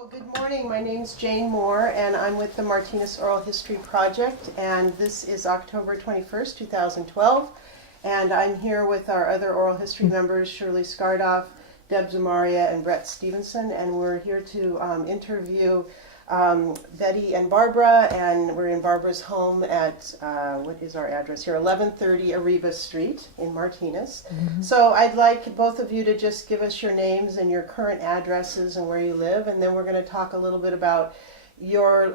Well, good morning. My name's Jane Moore, and I'm with the Martinez Oral History Project, and this is October 21st, 2012, and I'm here with our other oral history members, Shirley Skardoff, Deb Zamaria, and Brett Stevenson, and we're here to interview Betty and Barbara, and we're in Barbara's home at, what is our address here, 1130 Arriba Street in Martinez. So I'd like both of you to just give us your names and your current addresses and where you live, and then we're going to talk a little bit about your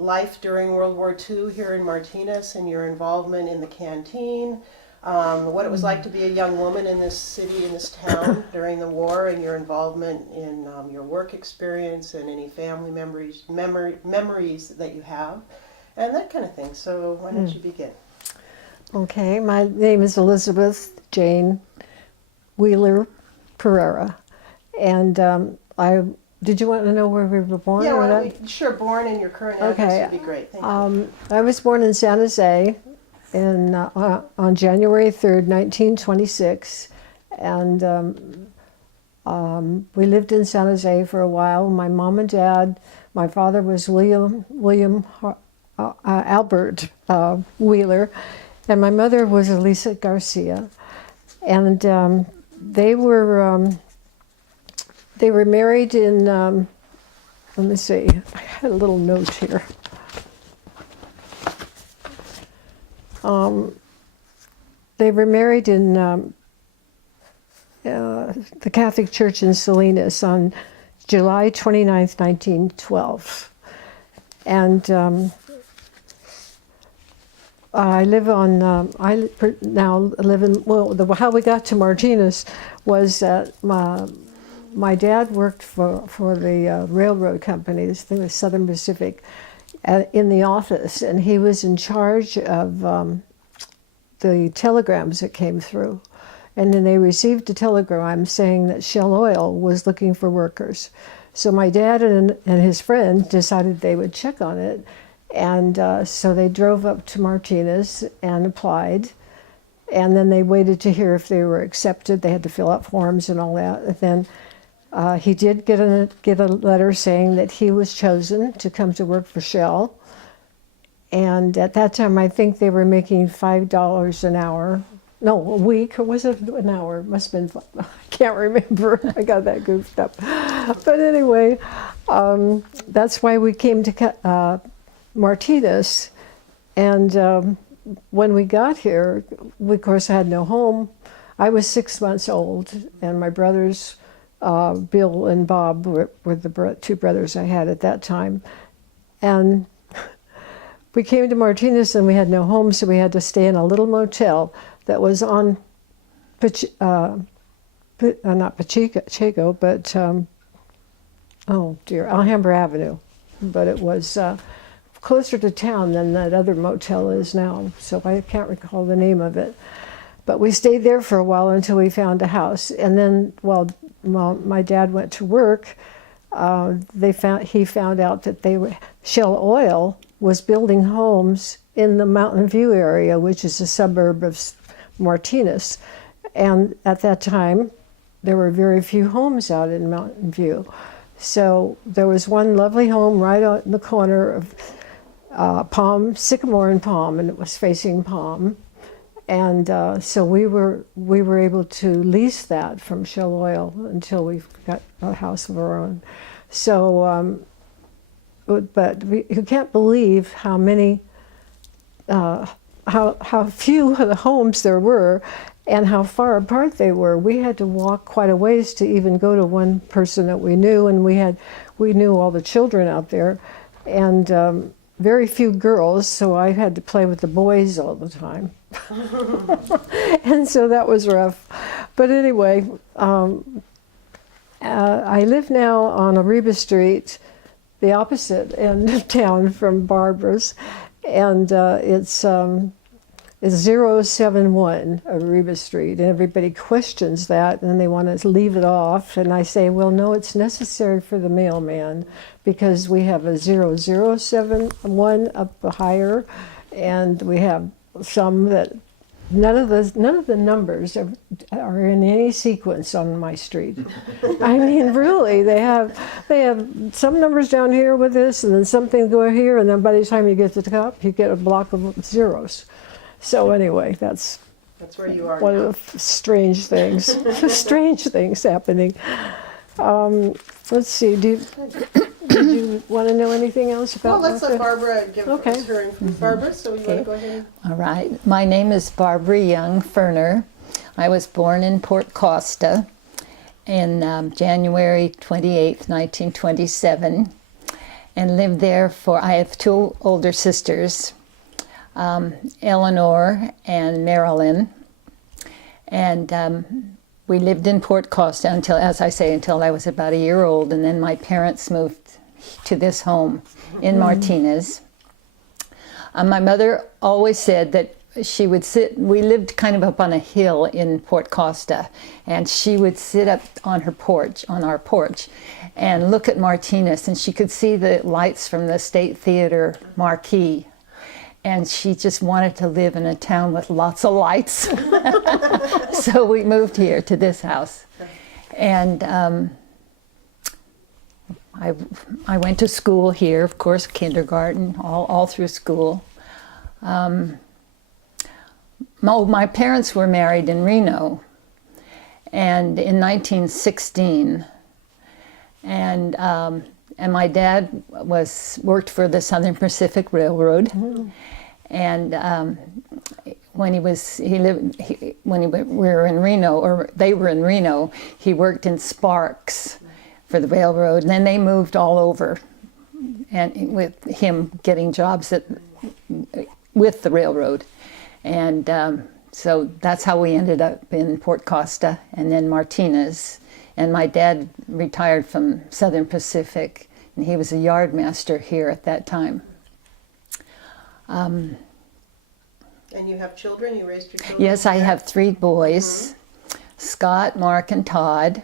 life during World War II here in Martinez and your involvement in the canteen, what it was like to be a young woman in this city, in this town during the war, and your involvement in your work experience and any family memories that you have, and that kind of thing. So why don't you begin? Okay, my name is Elizabeth Jane Wheeler Pereira, and did you want to know where we were born? Yeah, sure, born and your current address would be great. Thank you. I was born in San Jose on January 3rd, 1926, and we lived in San Jose for a while. My mom and dad, my father was William Albert Wheeler, and my mother was Elisa Garcia, and they were married in, let me see, I had a little note here. They were married in the Catholic Church in Salinas on July 29th, 1912. And I live on, now live in, well, how we got to Martinez was that my dad worked for the railroad companies, I think it was Southern Pacific, in the office, and he was in charge of the telegrams that came through. And then they received a telegram saying that Shell Oil was looking for workers. So my dad and his friend decided they would check on it, and so they drove up to Martinez and applied, and then they waited to hear if they were accepted. They had to fill out forms and all that, and then he did get a letter saying that he was chosen to come to work for Shell. And at that time, I think they were making $5 an hour. No, a week, or was it an hour? It must have been, I can't remember. I got that goofed up. But anyway, that's why we came to Martinez. And when we got here, we, of course, had no home. I was 6 months old, and my brothers, Bill and Bob, were the two brothers I had at that time. And we came to Martinez and we had no home, so we had to stay in a little motel that was on, not Pacheco, but, oh dear, Alhambra Avenue. But it was closer to town than that other motel is now, so I can't recall the name of it. But we stayed there for a while until we found a house. And then, while my dad went to work, he found out that Shell Oil was building homes in the Mountain View area, which is a suburb of Martinez. And at that time, there were very few homes out in Mountain View. So there was one lovely home right out in the corner of Sycamore and Palm, and it was facing Palm. And so we were able to lease that from Shell Oil until we got a house of our own. So, but you can't believe how many, how few of the homes there were, and how far apart they were. We had to walk quite a ways to even go to one person that we knew, and we knew all the children out there, and very few girls. So I had to play with the boys all the time. And so that was rough. But anyway, I live now on Arriba Street, the opposite end of town from Barbara's, and it's 071 Arriba Street, and everybody questions that, and they want to leave it off, and I say, well, no, it's necessary for the mailman, because we have a 0071 up higher, and we have some that none of the numbers are in any sequence on my street. I mean, really, they have some numbers down here with this, and then something go here, and then by the time you get to the top, you get a block of zeros. So anyway, that's where you are one now. of the strange things, strange things happening. Let's see. Did you want to know anything else about? Well, let's let Barbara give Okay. us her info. Barbara, so you want to go ahead? All right. My name is Barbara Young Fierner. I was born in Port Costa in January 28th, 1927, and lived there I have two older sisters, Eleanor and Marilyn, and we lived in Port Costa until, as I say, until I was about a year old, and then my parents moved to this home in Martinez. My mother always said that she would sit, we lived kind of up on a hill in Port Costa, and she would sit up on our porch, and look at Martinez, and she could see the lights from the State Theater marquee. And she just wanted to live in a town with lots of lights. So we moved here to this house. And I went to school here, of course, kindergarten, all through school. My parents were married in Reno, and in 1916. And my dad worked for the Southern Pacific Railroad. Mm-hmm. And when we were in Reno, or they were in Reno, he worked in Sparks for the railroad. And then they moved all over, and with him getting jobs with the railroad. And so that's how we ended up in Port Costa and then Martinez. And my dad retired from Southern Pacific, and he was a yard master here at that time. And you have children? You raised your children? Yes, I have 3 boys, Scott, Mark, and Todd.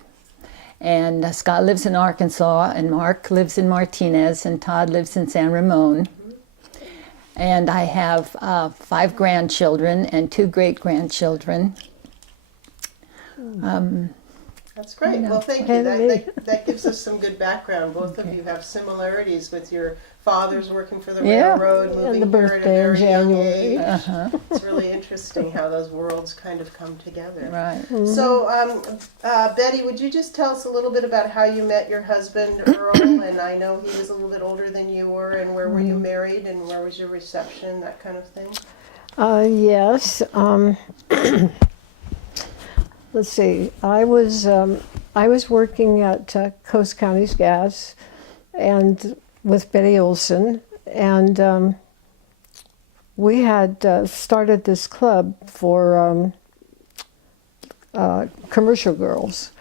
And Scott lives in Arkansas, and Mark lives in Martinez, and Todd lives in San Ramon. And I have 5 grandchildren and 2 great-grandchildren. That's great. Well, thank you. That gives us some good background. Both of you have similarities with your fathers working for the railroad, moving and the here at a birthday in very young January. age. It's really interesting how those worlds kind of come together. Right. Mm-hmm. So, Betty, would you just tell us a little bit about how you met your husband, Earl? And I know he was a little bit older than you were, and where were you married, and where was your reception, that kind of thing? Yes. Let's see. I was working at Coast County's Gas, and with Betty Olson, and we had started this club for commercial girls.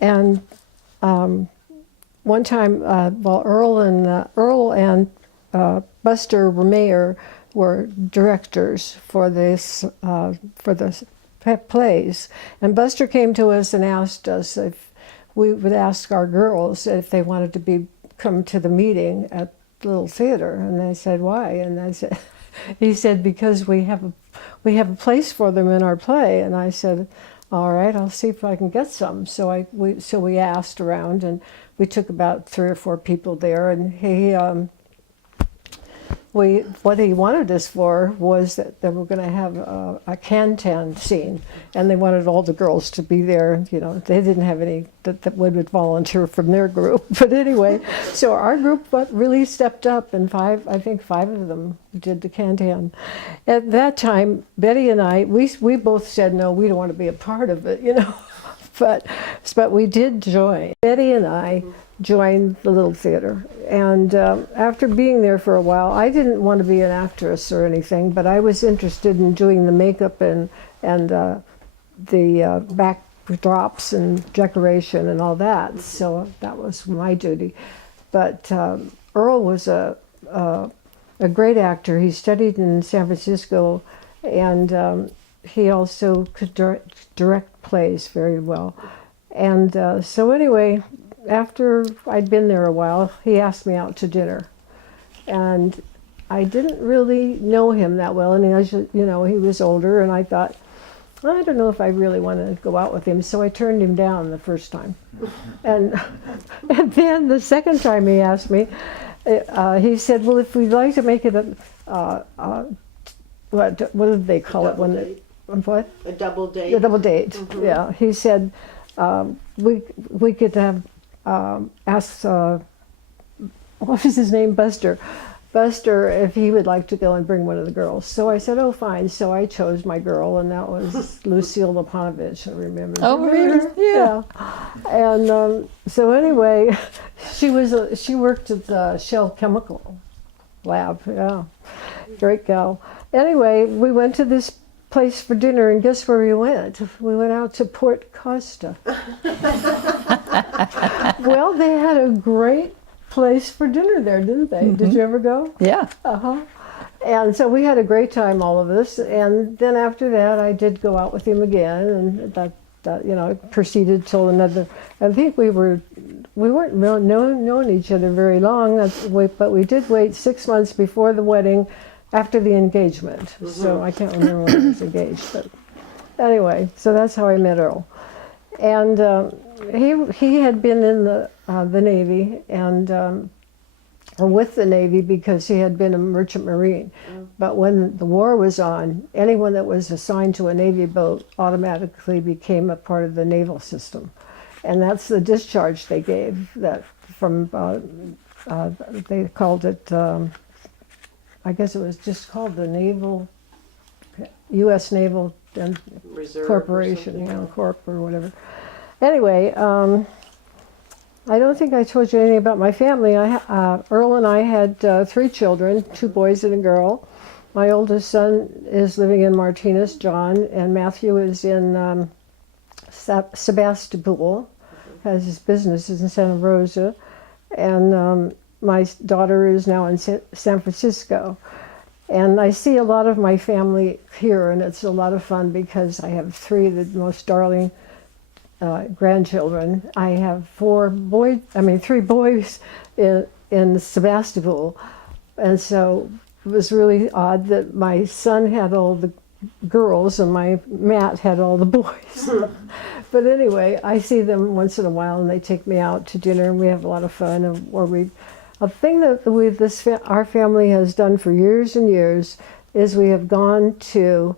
And one time, while Earl and Buster Mayer were directors for this for the plays, and Buster came to us and asked us if we would ask our girls if they wanted to come to the meeting at the little theater. And I said, why? And I said, he said, because we have a place for them in our play. And I said, all right, I'll see if I can get some. So we asked around, and we took about 3 or 4 people there, and what he wanted us for was that they were going to have a canteen scene, and they wanted all the girls to be there. You know, they didn't have any that would volunteer from their group. But anyway, so our group really stepped up, and I think 5 of them did the canteen. At that time, Betty and I, we both said, no, we don't want to be a part of it, you know. But we did join. Betty and I joined the little theater, and after being there for a while, I didn't want to be an actress or anything, but I was interested in doing the makeup and the backdrops and decoration and all that. So that was my duty. But Earl was a great actor. He studied in San Francisco, and he also could direct plays very well. And so anyway, after I'd been there a while, he asked me out to dinner. And I didn't really know him that well, and he was older, and I thought, I don't know if I really want to go out with him, so I turned him down the first time. And then the second time he asked me, he said, well, if we'd like to make it what did they call it when they, what? A double date. A double date, yeah. He said, we could have asked, what was his name, Buster if he would like to go and bring one of the girls. So I said, oh, fine. So I chose my girl, and that was Lucille Lipanovich, I remember. Oh, really? Yeah. And so anyway, she worked at the Shell Chemical Lab, yeah. Great gal. Anyway, we went to this place for dinner, and guess where we went? We went out to Port Costa. Well, they had a great place for dinner there, didn't they? Did you ever go? Yeah. And so we had a great time, all of us. And then after that, I did go out with him again, and that proceeded till another. I think we weren't known each other very long, but we did wait 6 months before the wedding, after the engagement. So I can't remember when I was engaged, but anyway, so that's how I met Earl. And he had been in the Navy, and or with the Navy, because he had been a merchant marine. But when the war was on, anyone that was assigned to a Navy boat automatically became a part of the naval system. And that's the discharge they gave, that from, they called it, I guess it was just called the U.S. Naval and Reserve Corporation, Corp or whatever. Anyway, I don't think I told you anything about my family. Earl and I had 3 children, 2 boys and a girl. My oldest son is living in Martinez, John, and Matthew is in Sebastopol, has his businesses in Santa Rosa, and my daughter is now in San Francisco. And I see a lot of my family here, and it's a lot of fun because I have 3 of the most darling grandchildren. I have 3 boys in Sebastopol, and so it was really odd that my son had all the girls and my Matt had all the boys. But anyway, I see them once in a while, and they take me out to dinner, and we have a lot of fun. A thing that our family has done for years and years is we have gone to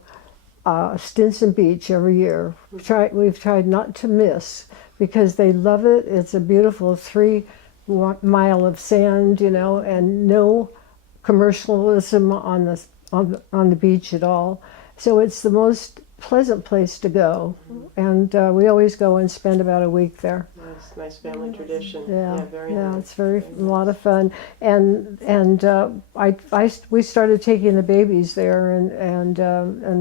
Stinson Beach every year. We've tried not to miss, because they love it. It's a beautiful 3 mile of sand, and no commercialism on the beach at all. So it's the most pleasant place to go, and we always go and spend about a week there. Nice family tradition. Yeah, very nice. It's a lot of fun, and we started taking the babies there, and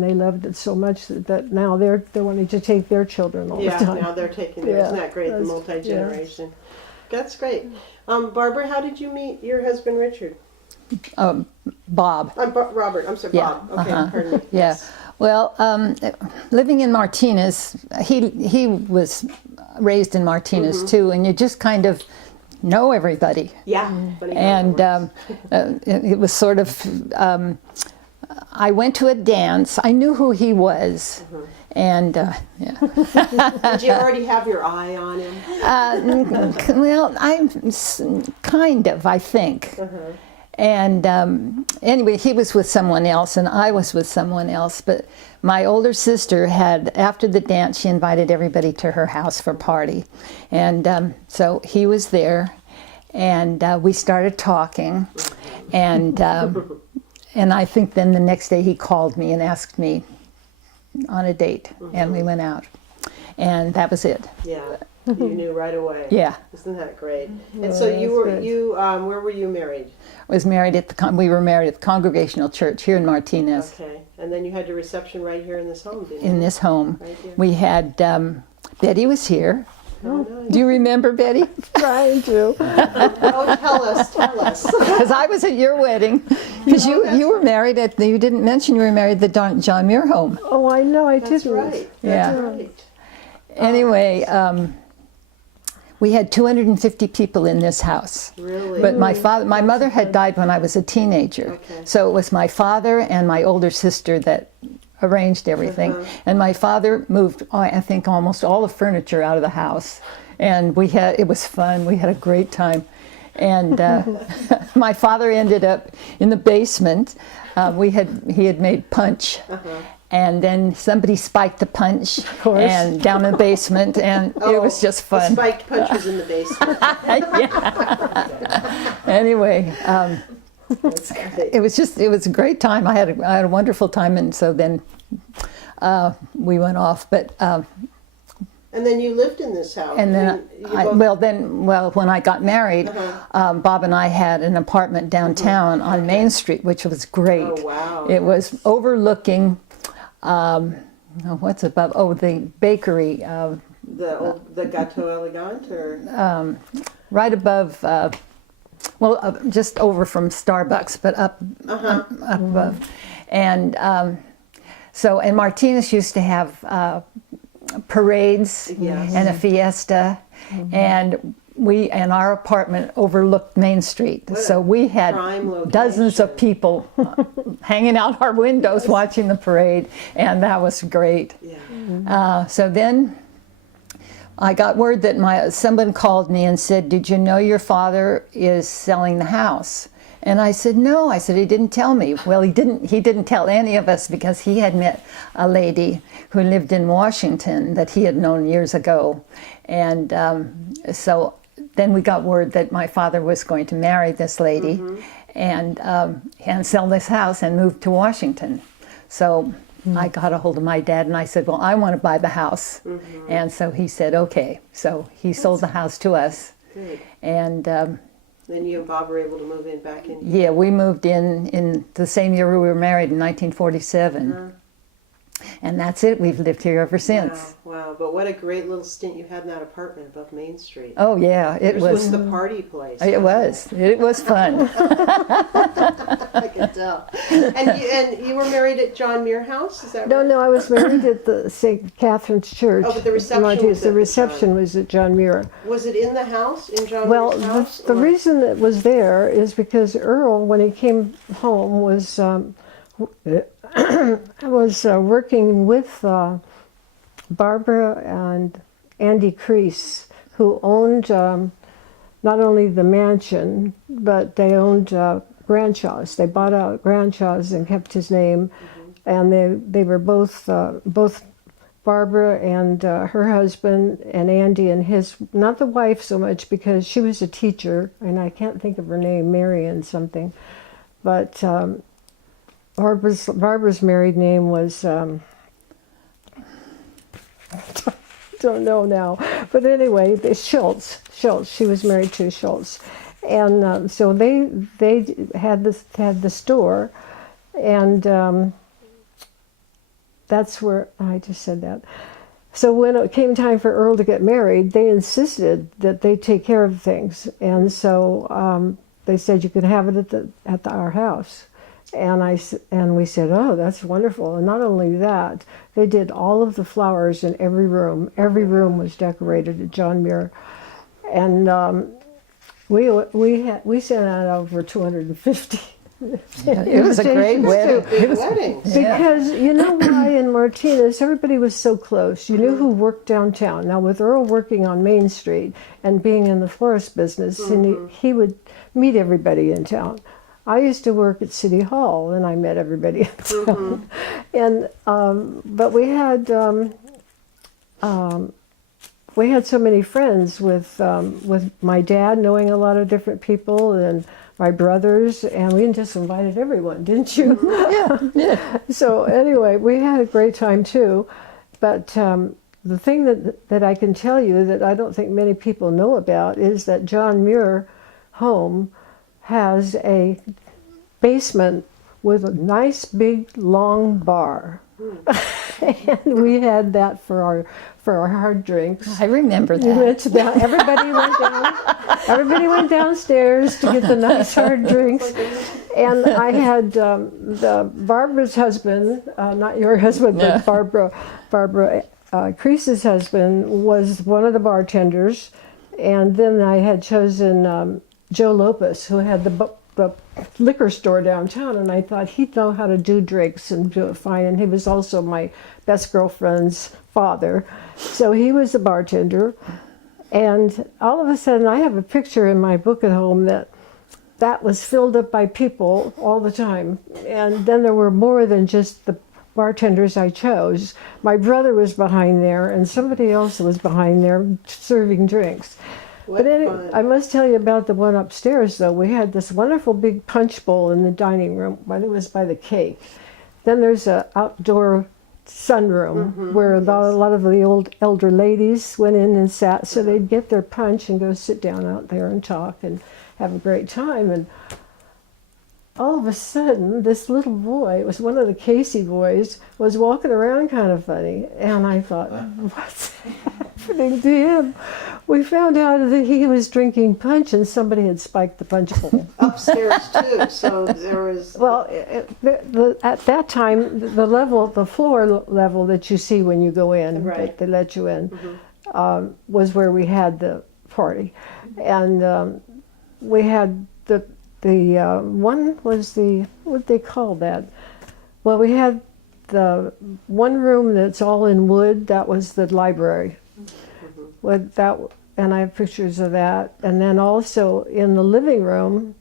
they loved it so much that now they're wanting to take their children all the time. Yeah, now they're taking theirs. Isn't that great? The multi-generation. Yeah. That's great. Barbara, how did you meet your husband, Richard? Bob. Robert. I'm sorry, Bob. Okay, pardon me. Yeah. Yes. Well, living in Martinez, he was raised in Martinez too, and you just kind of know everybody. Yeah. And it was sort of, I went to a dance. I knew who he was. And yeah. Did you already have your eye on him? Well, I think. And anyway, he was with someone else, and I was with someone else. But my older sister after the dance, she invited everybody to her house for a party. And so he was there, and we started talking. And I think then the next day he called me and asked me on a date, and we went out. And that was it. Yeah. You knew right away. Yeah. Isn't that great? And so where were you married? We were married at the Congregational Church here in Martinez. Okay. And then you had your reception right here in this home, didn't you? In this home. Right here. We had, Betty was here. Oh, nice. Do you remember Betty? Trying to. Oh, tell us. Because I was at your wedding. Because you were married you didn't mention you were married at the John Muir home. Oh, I know, I That's didn't. right. Yeah. That's right. Anyway, We had 250 people in this house. Really? But my mother had died when I was a teenager. Okay. So it was my father and my older sister that arranged everything. And my father moved, I think, almost all the furniture out of the house. And it was fun. We had a great time. And my father ended up in the basement. He had made punch. And then somebody spiked the punch and down in the basement, and it was just fun. The spiked punch was in the basement. Anyway, That's great. it was a great time. I had a wonderful time, and so then we went off. But And then you lived in this house. and then when I got married, Bob and I had an apartment downtown on Main Street, which was great. Oh, wow. It was overlooking. What's above? Oh, the bakery. The Gâteau Elegant, or Right above, just over from Starbucks, but up above. And and Martinez used to have parades and a fiesta, and our apartment overlooked Main Street. So we had prime dozens of people hanging out our windows watching the parade, and that was great. Yeah. So then I got word that someone called me and said, "Did you know your father is selling the house?" And I said, "No." I said, "He didn't tell me." Well, he didn't tell any of us, because he had met a lady who lived in Washington that he had known years ago. And so then we got word that my father was going to marry this lady and sell this house and move to Washington. So I got a hold of my dad and I said, "Well, I want to buy the house." And so he said, "Okay." So he sold the house to us. Good. And Then you and Bob were able to move in back in. yeah, we moved in the same year we were married, in 1947. And that's it. We've lived here ever since. Wow. But what a great little stint you had in that apartment above Main Street. Oh yeah, it was. the party place. It was. It was fun. I can tell. And you were married at John Muir House, is that right? No, I was married at the St. Catherine's Church. Oh, but the reception Martinez. was The at the reception John. was at John Muir. Was it in the house, in John Well, Muir's house? the or- reason it was there is because Earl, when he came home, was working with Barbara and Andy Crease, who owned not only the mansion, but they owned Granshaw's. They bought out Granshaw's and kept his name, and they were both Barbara and her husband, and Andy and his, not the wife so much because she was a teacher, and I can't think of her name, Marion something, but Barbara's married name was, don't know now, but anyway, Schultz. She was married to Schultz, and so they had the store, and that's where I just said that. So when it came time for Earl to get married, they insisted that they take care of things, and so they said you can have it at our house. And we said, "Oh, that's wonderful!" And not only that, they did all of the flowers in every room. Every room was decorated at John Muir, and we sent out over 250. It was a great wedding. Big weddings. Because you know why in Martinez everybody was so close. You knew who worked downtown. Now with Earl working on Main Street and being in the florist business, and he would meet everybody in town. I used to work at City Hall, and I met everybody in town. And but we had so many friends with my dad knowing a lot of different people, and my brothers, and we just invited everyone, didn't you? Yeah. So anyway, we had a great time too. But the thing that I can tell you that I don't think many people know about is that John Muir home has a basement with a nice big long bar. And we had that for our hard drinks. I remember We that. went down, everybody went downstairs to get the nice hard drinks. And I had Barbara's husband, not your husband, but Barbara Crease's husband was one of the bartenders. And then I had chosen Joe Lopez, who had the liquor store downtown, and I thought he'd know how to do drinks and do it fine. And he was also my best girlfriend's father, so he was a bartender. And all of a sudden, I have a picture in my book at home that was filled up by people all the time. And then there were more than just the bartenders I chose. My brother was behind there, and somebody else was behind there serving drinks. But I must tell you about the one upstairs, though. We had this wonderful big punch bowl in the dining room, but it was by the cake. Then there's an outdoor sunroom where a lot of the old elder ladies went in and sat, so they'd get their punch and go sit down out there and talk and have a great time. And all of a sudden, this little boy, it was one of the Casey boys, was walking around kind of funny. And I thought, what's happening to him? We found out that he was drinking punch and somebody had spiked the punch bowl. Upstairs too, so there was... Well, at that time, the floor level that you see when you go in, Right. that they let you in, was where we had the party. And we had the one was what they call that? Well, we had the one room that's all in wood. That was the library. With that, and I have pictures of that. And then also in the living room,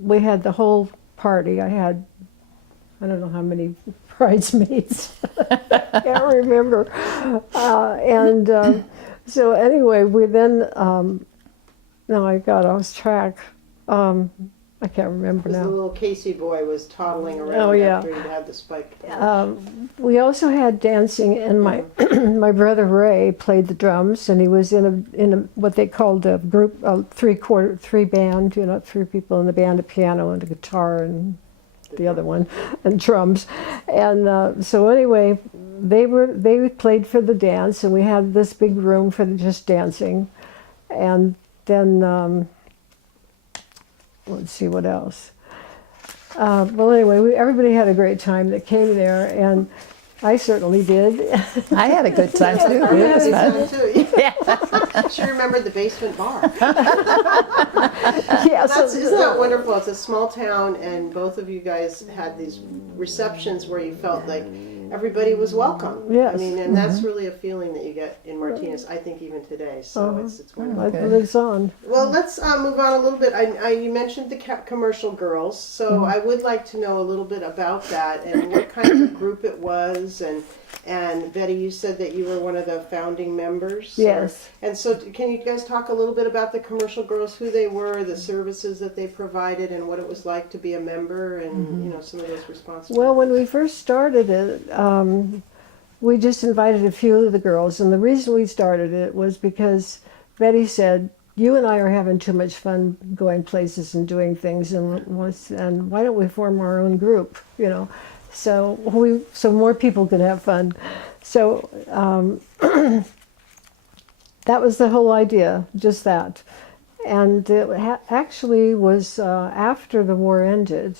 we had the whole party. I don't know how many bridesmaids. I can't remember. So anyway, we then. No, I got off track. I can't remember Because now. the little Casey boy was toddling around Oh, yeah. after he'd had the spiked punch. We also had dancing, and my my brother Ray played the drums, and he was in a what they called a group, three band, three people in the band, a piano and a guitar and the other one, and drums. And so anyway, they played for the dance, and we had this big room for just dancing, and then. Let's see what else. Well, anyway, everybody had a great time that came there, and I certainly did. I had a good time too. It was fun. Too. She remembered the basement bar. Yeah, Isn't that wonderful? It's a small town, and both of you guys had these receptions where you felt like everybody was welcome. Yes. I mean, and that's really a feeling that you get in Martinez, I think, even today. So it's wonderful. It lives on. Well, let's move on a little bit. You mentioned the commercial girls, so I would like to know a little bit about that and what kind of group it was. And Betty, you said that you were one of the founding members. Yes. And so, can you guys talk a little bit about the commercial girls, who they were, the services that they provided, and what it was like to be a member, and some of those responsibilities? Well, when we first started it, we just invited a few of the girls, and the reason we started it was because Betty said, "You and I are having too much fun going places and doing things, and why don't we form our own group?" So more people could have fun. So that was the whole idea, just that. And it actually was after the war ended,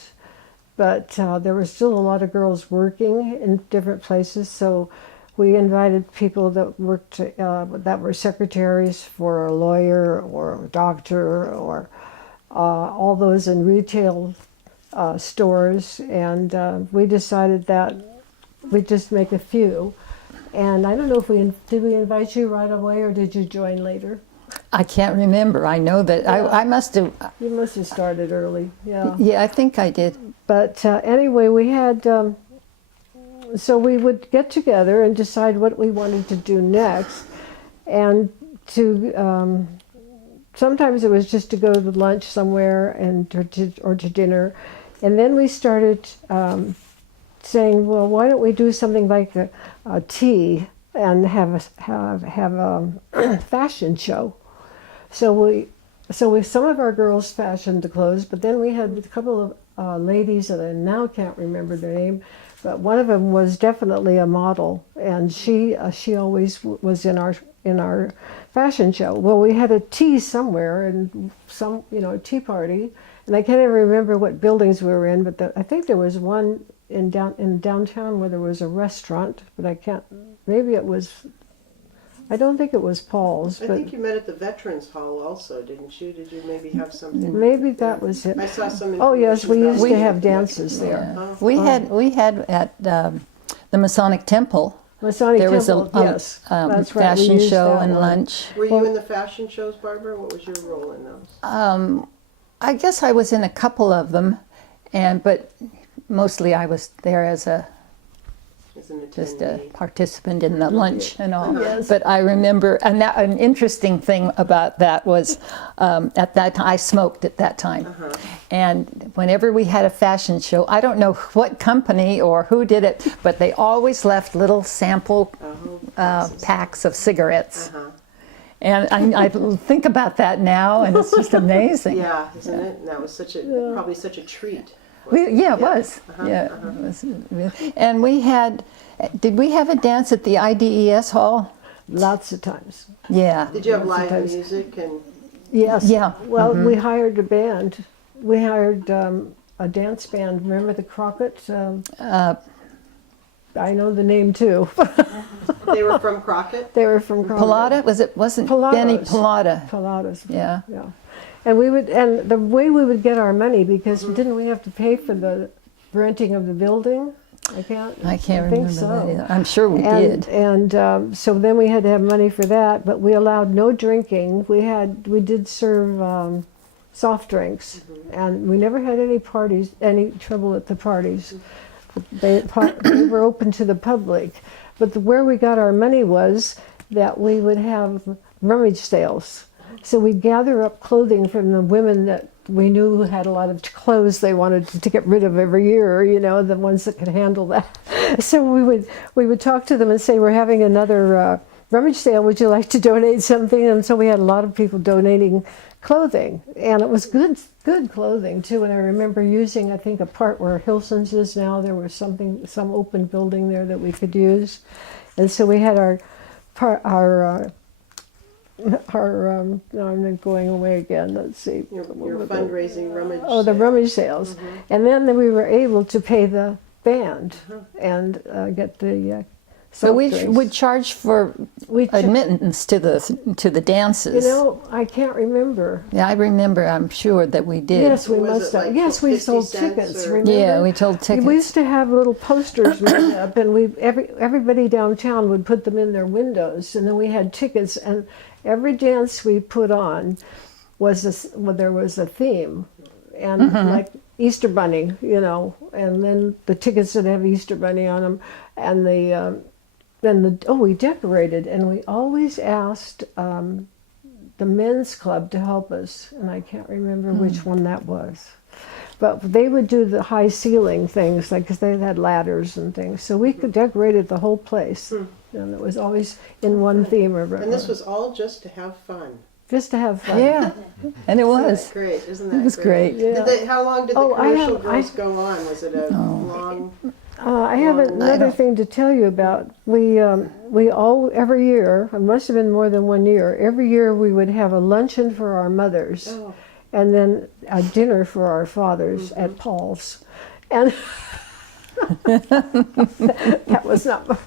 but there were still a lot of girls working in different places. So we invited people that worked, that were secretaries for a lawyer or a doctor or all those in retail stores, and we decided that we'd just make a few. And I don't know if did we invite you right away, or did you join later? I can't remember. I know that I must have. You must have started early, yeah. Yeah, I think I did. But anyway, we had, so we would get together and decide what we wanted to do next, and sometimes it was just to go to lunch somewhere or to dinner. And then we started saying, well, why don't we do something like a tea and have a fashion show? So some of our girls fashioned the clothes, but then we had a couple of ladies, and I now can't remember their name, but one of them was definitely a model, and she always was in our fashion show. Well, we had a tea somewhere, and a tea party, and I can't even remember what buildings we were in, but I think there was one in downtown where there was a restaurant, but I can't. Maybe it was. I don't think it was Paul's, I but think you met at the Veterans Hall also, didn't you? Did you maybe have something? maybe that was it. I saw some. Oh yes, we information used about to have the dances there. Yeah. Oh. We had at the Masonic Temple. Masonic There was Temple, yes, that's right. We fashion used show that and one. lunch. Were you in the fashion shows, Barbara? What was your role in those? I guess I was in a couple of them, but mostly I was there as As an just a attendee. participant in the lunch and all. Yes. But I remember, and an interesting thing about that was, at that time I smoked at that time, and whenever we had a fashion show, I don't know what company or who did it, but they always left little sample packs of cigarettes. And I think about that now, and it's just amazing. Yeah, isn't it? And that was probably such a treat. It was. It was. And did we have a dance at the IDES hall? Lots of times. Yeah. Did you have live Sometimes. music and? Yes. Yeah. Well, we hired a band. We hired a dance band. Remember the Crockett? I know the name too. They were from Crockett. They were from Crockett. Pilata? Wasn't Benny Pilata? Pilates. Yeah. Yeah. And the way we would get our money, because didn't we have to pay for the renting of the building? I can't remember think that so. either. I'm sure we did. And so then we had to have money for that, but we allowed no drinking. We did serve soft drinks, and we never had any trouble at the parties. They were open to the public, but where we got our money was that we would have rummage sales. So we'd gather up clothing from the women that we knew who had a lot of clothes they wanted to get rid of every year, the ones that could handle that. So we would talk to them and say, we're having another rummage sale, would you like to donate something? And so we had a lot of people donating clothing, and it was good clothing too. And I remember using, I think, a part where Hilson's is now. There was some open building there that we could use, and so we had our no, I'm going away again. Let's see. Your fundraising rummage. Oh, the rummage sales, and then we were able to pay the band and get the. So we drinks. would charge for admittance to the dances. I can't remember. Yeah, I remember. I'm sure that we did. Yes, we Was must it have. like Yes, we 50 sold cents tickets. or- Remember? Yeah, we told tickets. We used to have little posters made up, and everybody downtown would put them in their windows, and then we had tickets. And every dance we put on there was a theme, and like Easter Bunny, and then the tickets would have Easter Bunny on them, and we decorated, and we always asked the men's club to help us, and I can't remember which one that was. But they would do the high ceiling things, because they had ladders and things. So we decorated the whole place, and it was always in one theme. And this was all just to have fun. Just to have fun. Yeah, and it was. Isn't that great? Isn't that It was great. Yeah. How long did the commercial girls go on? Was it a long? I have another thing to tell you about. We all every year, it must have been more than 1 year. Every year we would have a luncheon for our mothers, and then a dinner for our fathers at Paul's, and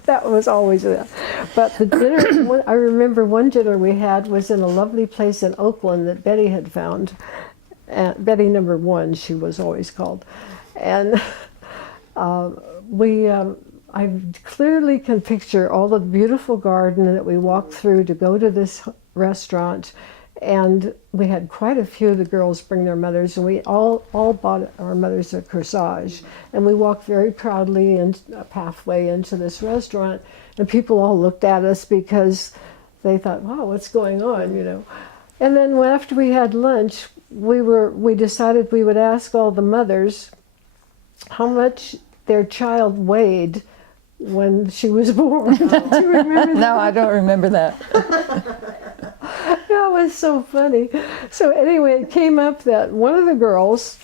that was always it. But the dinner, I remember one dinner we had was in a lovely place in Oakland that Betty had found. Betty number 1, she was always called, and. I clearly can picture all the beautiful garden that we walked through to go to this restaurant, and we had quite a few of the girls bring their mothers, and we all bought our mothers a corsage, and we walked very proudly and a pathway into this restaurant, and people all looked at us because they thought, wow, what's going on, And then after we had lunch, we decided we would ask all the mothers how much their child weighed when she was born. Do you remember that? No, I don't remember that. That was so funny. So anyway, it came up that one of the girls,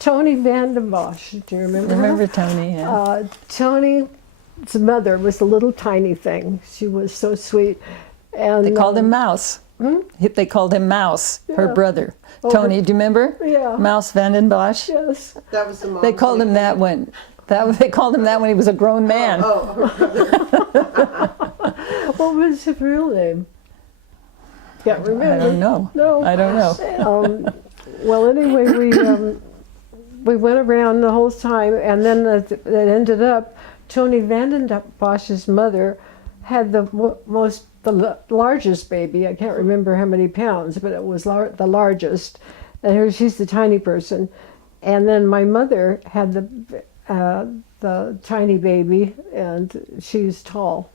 Tony Van den Bosch, do you remember her? Remember Tony? Yeah. Tony's mother was a little tiny thing. She was so sweet. And They called him Mouse. They called him Mouse, her brother. Oh, Tony, do you remember? Yeah. Mouse Van den Bosch. Yes. That was the mom. They called him that when They called him that when he was a grown man. What was his real name? Can't remember. I don't know. No. I don't know. Well, anyway, we went around the whole time, and then it ended up, Tony Vandenbosch's mother had the largest baby. I can't remember how many pounds, but it was the largest. And she's the tiny person. And then my mother had the tiny baby, and she's tall.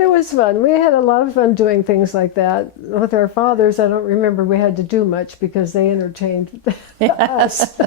It was fun. We had a lot of fun doing things like that. With our fathers, I don't remember we had to do much because they entertained us.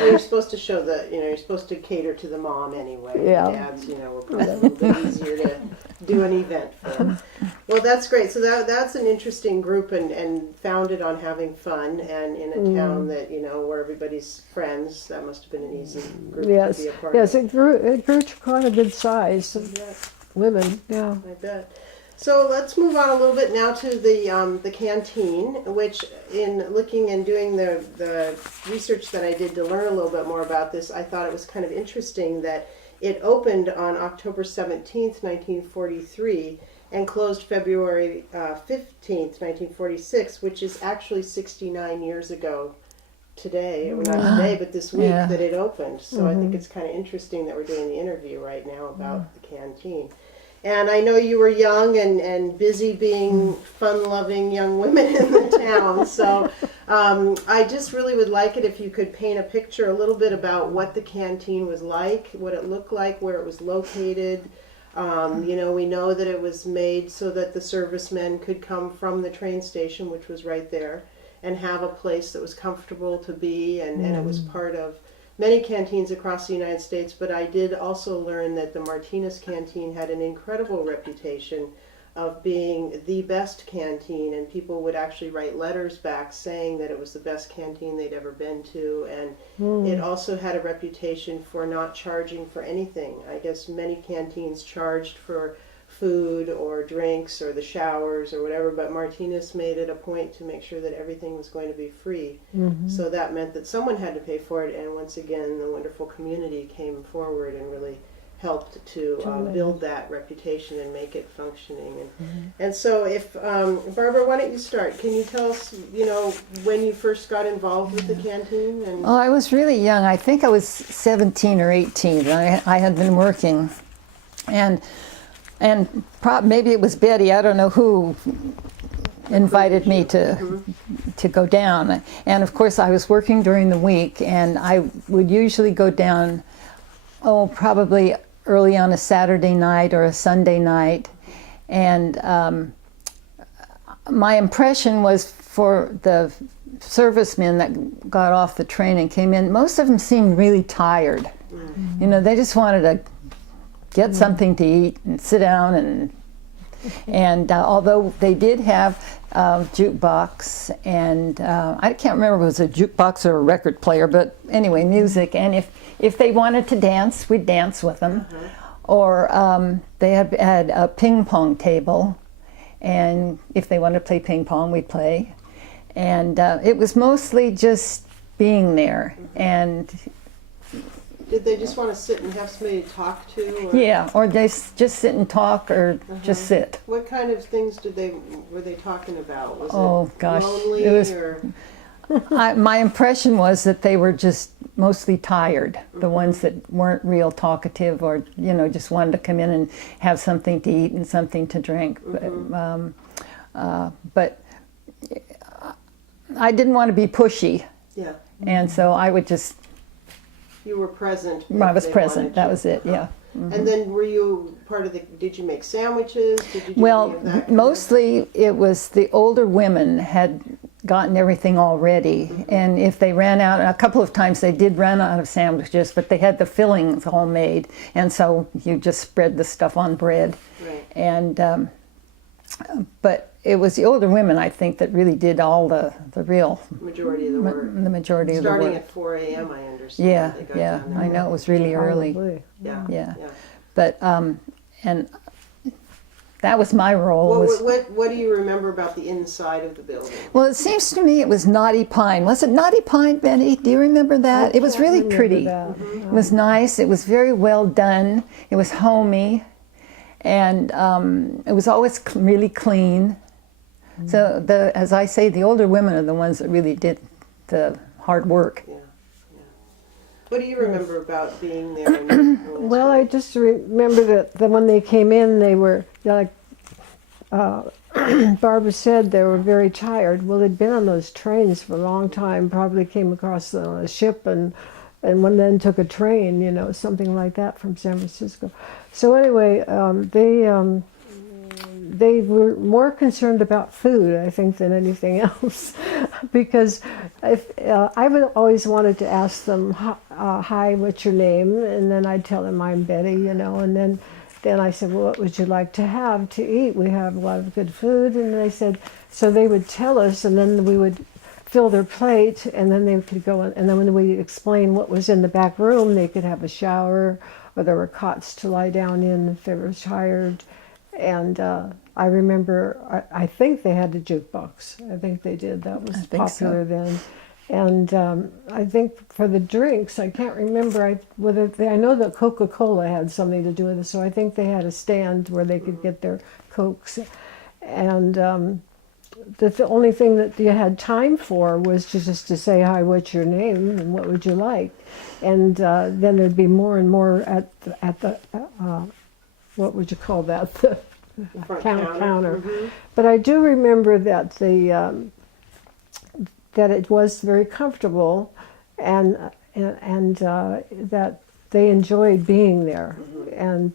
You're supposed to show you're supposed to cater to the mom anyway. Yeah. Dads, were probably a little bit easier to do an event for. Well, that's great. So that's an interesting group and founded on having fun and in a town that, where everybody's friends. That must have been an easy group to be a part of. Yes, it grew to quite a good size of women, yeah. I bet. So let's move on a little bit now to the canteen, which in looking and doing the research that I did to learn a little bit more about this, I thought it was kind of interesting that it opened on October 17th, 1943, and closed February 15th, 1946, which is actually 69 years ago today, or not today, but this week that it opened. So I think it's kind of interesting that we're doing the interview right now about the canteen. And I know you were young and busy being fun-loving young women in the town, so I just really would like it if you could paint a picture a little bit about what the canteen was like, what it looked like, where it was located. We know that it was made so that the servicemen could come from the train station, which was right there, and have a place that was comfortable to be, and it was part of many canteens across the United States, but I did also learn that the Martinez Canteen had an incredible reputation of being the best canteen, and people would actually write letters back saying that it was the best canteen they'd ever been to, and it also had a reputation for not charging for anything. I guess many canteens charged for food or drinks or the showers or whatever, but Martinez made it a point to make sure that everything was going to be free. So that meant that someone had to pay for it, and once again the wonderful community came forward and really helped to build that reputation and make it functioning. And so if, Barbara, why don't you start? Can you tell us, when you first got involved with the canteen? And I was really young. I think I was 17 or 18. I had been working, and maybe it was Betty, I don't know who invited me to go down. And of course I was working during the week, and I would usually go down, probably early on a Saturday night or a Sunday night. And my impression was for the servicemen that got off the train and came in, most of them seemed really tired. They just wanted to get something to eat and sit down, and although they did have jukebox, and I can't remember if it was a jukebox or a record player, but anyway, music, and if they wanted to dance, we'd dance with them, or they had a ping pong table, and if they wanted to play ping pong, we'd play, and it was mostly just being there. And did they just want to sit and have somebody to talk to? Or? Yeah, or they just sit and talk, or just sit. What kind of things were they talking about? Was it lonely? It was, or? my impression was that they were just mostly tired, the ones that weren't real talkative, or just wanted to come in and have something to eat and something to drink. But I didn't want to be pushy. Yeah. And so I would just. You were present. I was present. That was it. Yeah. And then were you part of did you make sandwiches? Did you do any of that mostly it was the older women had gotten everything all ready. And if they ran out, a couple of times they did run out of sandwiches, but they had the fillings all made. And so you just spread the stuff on bread. Right. And, but it was the older women, I think, that really did all the real majority of the work. The majority of the work. Starting at 4 a.m., I understand. Yeah. I know it was really early. Yeah. Yeah. But and that was my role. What do you remember about the inside of the building? Well, it seems to me it was knotty pine. Was it knotty pine, Betty? Do you remember that? It was really pretty. It was nice. It was very well done. It was homey, and it was always really clean. So, as I say, the older women are the ones that really did the hard work. Yeah. What do you remember about being there? In your Well, I just remember that when they came in, they were like Barbara said, they were very tired. Well, they'd been on those trains for a long time. Probably came across on a ship and one then took a train, you know, something like that from San Francisco. So anyway, they were more concerned about food, I think, than anything else, because I would always wanted to ask them, "Hi, what's your name?" And then I'd tell them I'm Betty, you know, and then I said, "Well, what would you like to have to eat? We have a lot of good food." And they said, so they would tell us, and then we would fill their plate, and then they could go, and then when we explain what was in the back room, they could have a shower, or there were cots to lie down in if they were tired. And I remember, I think they had a jukebox. I think they did. That was popular then. And I think for the drinks, I can't remember I know that Coca-Cola had something to do with it, so I think they had a stand where they could get their Cokes. And the only thing that you had time for was just to say, "Hi, what's your name and what would you like?" And then there'd be more and more at the what would you call that? The counter. Mm-hmm. But I do remember that that it was very comfortable, and that they enjoyed being there. Mm-hmm.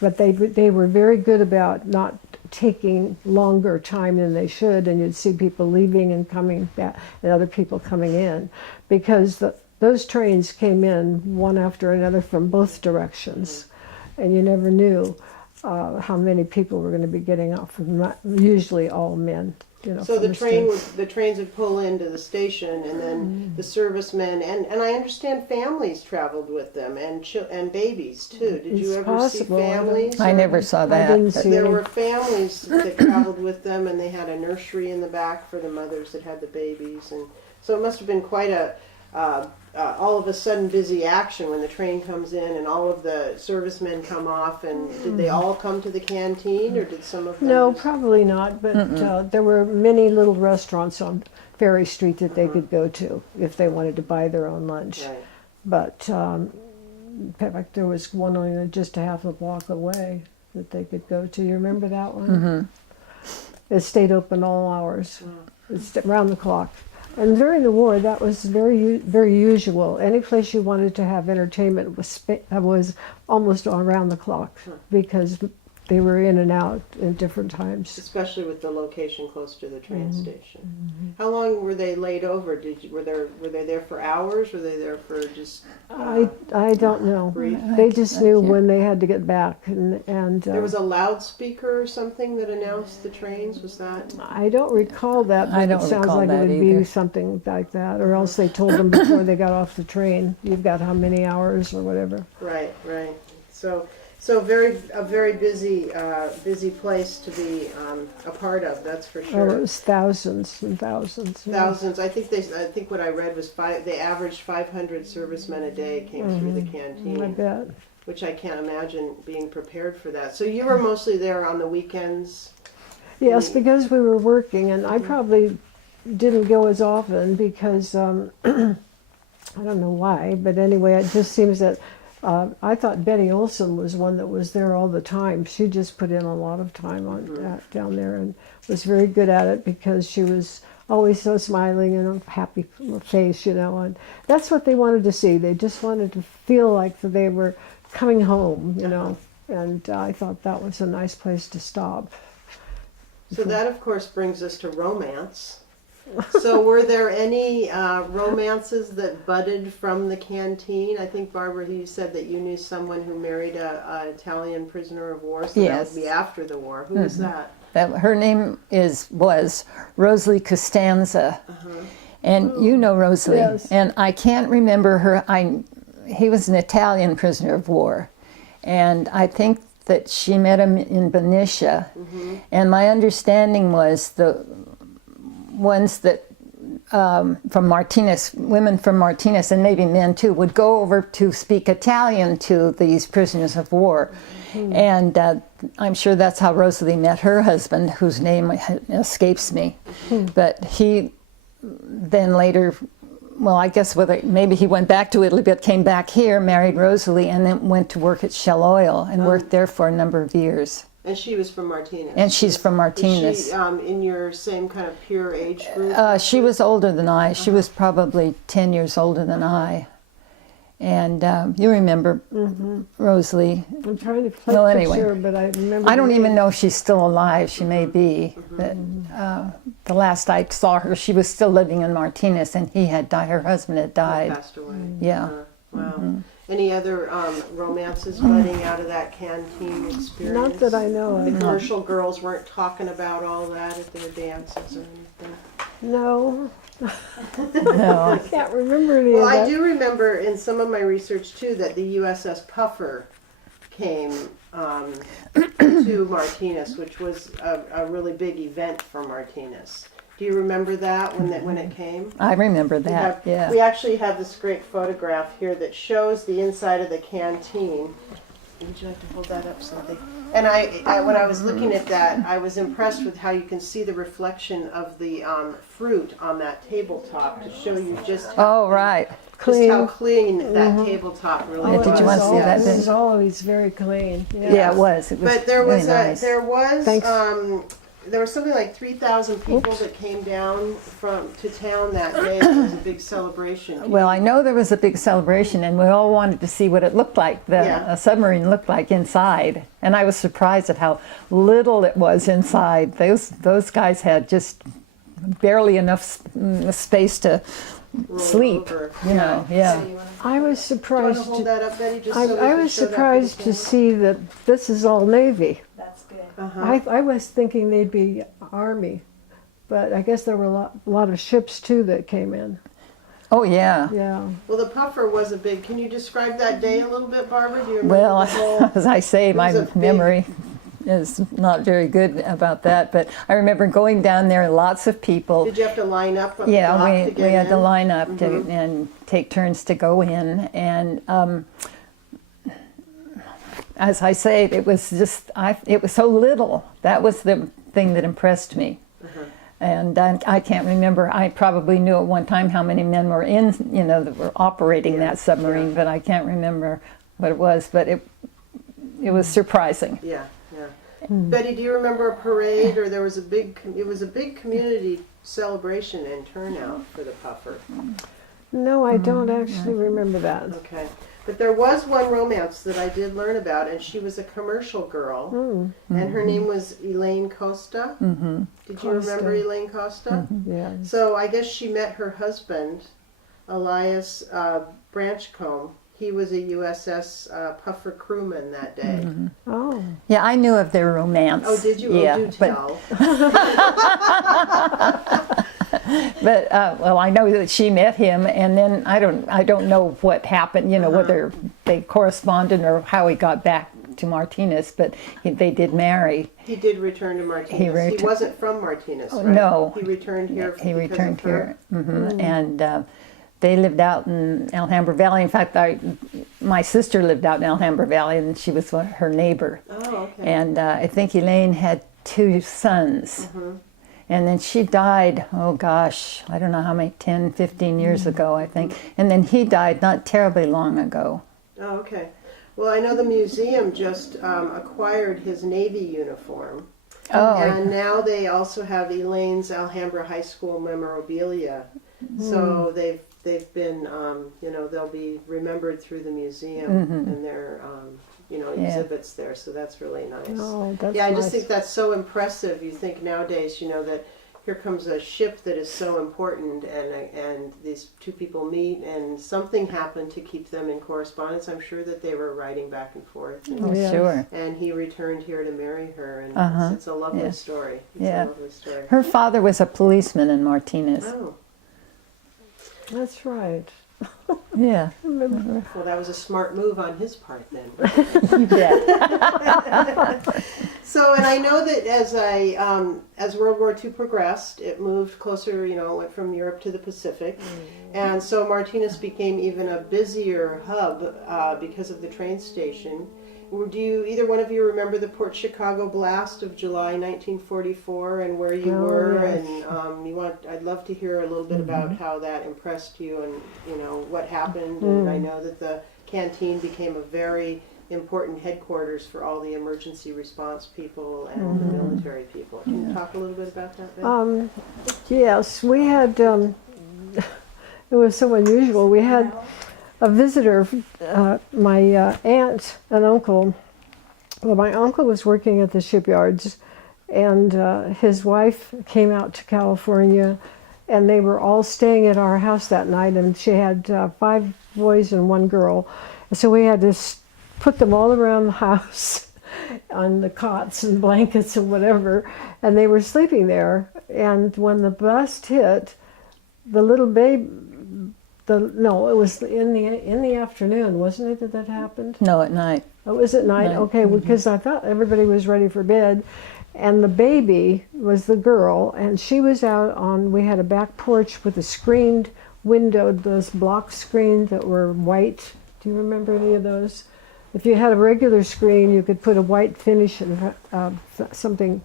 But they were very good about not taking longer time than they should, and you'd see people leaving and coming back, and other people coming in, because those trains came in one after another from both directions. Mm-hmm. And you never knew how many people were going to be getting off. Usually all men. You know, so the trains would pull into the station, and then the servicemen, and I understand families traveled with them, and babies too. Did you ever see families? I never saw that. I didn't see there were families that traveled with them, and they had a nursery in the back for the mothers that had the babies, and so it must have been quite a all of a sudden busy action when the train comes in and all of the servicemen come off. And did they all come to the canteen, or did some of them? No, probably not. But there were many little restaurants on Ferry Street that they could go to if they wanted to buy their own lunch. Right. But in fact, there was one only just a half a block away that they could go to. You remember that one? Mm-hmm. It stayed open all hours. It's around the clock. And during the war, that was very, very usual. Any place you wanted to have entertainment was almost around the clock, because they were in and out at different times. Especially with the location close to the train station. Mm-hmm. How long were they laid over? Were they there for hours? Were they there for just? I don't know. Brief? They just knew when they had to get back, and there was a loudspeaker or something that announced the trains. Was that? I don't recall that, but it sounds like it would be something like that, or else they told them before they got off the train, "You've got how many hours," or whatever. Right. So a very busy place to be a part of. That's for sure. Oh, it was thousands and thousands. Thousands. I think what I read was they averaged 500 servicemen a day came through the canteen. I bet. Which I can't imagine being prepared for that. So you were mostly there on the weekends. Yes, because we were working, and I probably didn't go as often because I don't know why, but anyway, it just seems that. I thought Betty Olson was one that was there all the time. She just put in a lot of time down there, and was very good at it, because she was always so smiling and a happy face, you know. And that's what they wanted to see. They just wanted to feel like that they were coming home, you know. And I thought that was a nice place to stop. So that, of course, brings us to romance. So were there any romances that budded from the canteen? I think, Barbara, you said that you knew someone who married an Italian prisoner of war, so that would be after the war. Who was that? Her name was Rosalie Costanza. And you know Rosalie. Yes. And I can't remember her. He was an Italian prisoner of war. And I think that she met him in Benicia, and my understanding was the ones that from Martinez, women from Martinez, and maybe men too, would go over to speak Italian to these prisoners of war. And I'm sure that's how Rosalie met her husband, whose name escapes me. But he then later, well, I guess maybe he went back to Italy, but came back here, married Rosalie, and then went to work at Shell Oil and worked there for a number of years. And she was from Martinez. And she's from Martinez. Is she in your same kind of pure age group? She was older than I. She was probably 10 years older than I. And you remember Rosalie. I'm trying to Well, picture anyway. her, but I remember. I don't the even name. know if she's still alive. She may be. But the last I saw her, she was still living in Martinez, and he had died. Her husband had died. Passed away. Yeah. Wow. Any other romances budding out of that canteen experience? Not that I know The of. commercial girls weren't talking about all that at their dances or anything. No, No. I can't remember any Well, of that. I do remember in some of my research too that the USS Puffer came to Martinez, which was a really big event for Martinez. Do you remember that when it came? I remember We that. have- Yeah. We actually have this great photograph here that shows the inside of the canteen. Would you like to hold that up, Cynthia? And I when I was looking at that, I was impressed with how you can see the reflection of the fruit on that tabletop to show you just how, Oh, right. just how clean that tabletop really Yeah, was. did you want to see Yes. that? It was always very clean. Yeah, it was. It was But there was really nice. Thanks. there was something like 3,000 people that came down to town that day. It was a big celebration. Well, I know there was a big celebration, and we all wanted to see what it looked like, Yeah. a submarine looked like inside. And I was surprised at how little it was inside. Those guys had just barely enough space to Roll sleep. over. You know, yeah. I was Do you want to surprised. hold that up, Betty? Just I, so we I can was show that surprised the to see that this is all Navy. That's good. camera. I was thinking they'd be Army, but I guess there were a lot of ships too that came in. Oh, yeah. Yeah. Well, the Puffer was a big. Can you describe that day a little bit, Barbara? Do you remember Well, the whole? as I say, my was a big- memory is not very good about that. But I remember going down there, lots of people. Did you have to line up? At Yeah, the dock to we get had to in? line up and take turns to go in. And as I say, it was just, it was so little. That was the thing that impressed me. And I can't remember, I probably knew at one time how many men were in, that were operating that submarine, but I can't remember what it was. But it was surprising. Yeah, yeah. Betty, do you remember a parade, or there was a big? It was a big community celebration and turnout for the Puffer. No, I don't actually remember that. Okay, but there was one romance that I did learn about, and she was a commercial girl, and her name was Elaine Costa. Mm-hmm. Did you remember Elaine Costa? Yeah. So I guess she met her husband, Elias Branchcombe. He was a USS Puffer crewman that day. Oh. Yeah, I knew of their romance. Oh, did you? Yeah, Oh, do but tell. But well, I know that she met him, and then I don't know what happened. Whether they corresponded or how he got back to Martinez. But they did marry. He did return to Martinez. He wasn't from Martinez, right? No. He returned here. He because returned of her? here, and they lived out in Alhambra Valley. In fact, my sister lived out in Alhambra Valley, and she was her neighbor. Oh, okay. And I think Elaine had 2 sons. And then she died, oh gosh, I don't know how many, 10, 15 years ago, I think. And then he died not terribly long ago. Oh, okay. Well, I know the museum just acquired his Navy uniform. Oh, And now they also have Elaine's Alhambra High School memorabilia. So they've been, they'll be remembered through the museum and their, exhibits there. So that's really nice. Oh, that's Yeah, I just nice. think that's so impressive. You think nowadays, that here comes a ship that is so important, and these 2 people meet, and something happened to keep them in correspondence. I'm sure that they were writing back and forth. oh, Yes. sure. And he returned here to marry her, and it's a lovely Yeah. story. It's Yeah. a lovely story. Her father was a policeman in Martinez. Oh, That's right. Yeah. Well, that was a smart move on his part then. You bet. So, and I know that as World War II progressed, it moved closer, went from Europe to the Pacific. And so Martinez became even a busier hub because of the train station. Do you, either one of you, remember the Port Chicago blast of July 1944 and where you were? Yes. And I'd love to hear a little bit about how that impressed you and, what happened. And I know that the canteen became a very important headquarters for all the emergency response people and the military people. Can you talk a little bit about that, Ben? Yes, we had, it was so unusual. We had a visitor, my aunt and uncle. Well, my uncle was working at the shipyards, and his wife came out to California, and they were all staying at our house that night, and she had 5 boys and 1 girl. So we had to put them all around the house on the cots and blankets and whatever, and they were sleeping there. And when the blast hit, the little baby, no, it was in the afternoon, wasn't it, that happened? No, at night. Oh, it was at night? Okay, because I thought everybody was ready for bed. And the baby was the girl, and she was out on, we had a back porch with a screened window, those block screens that were white. Do you remember any of those? If you had a regular screen, you could put a white finish and something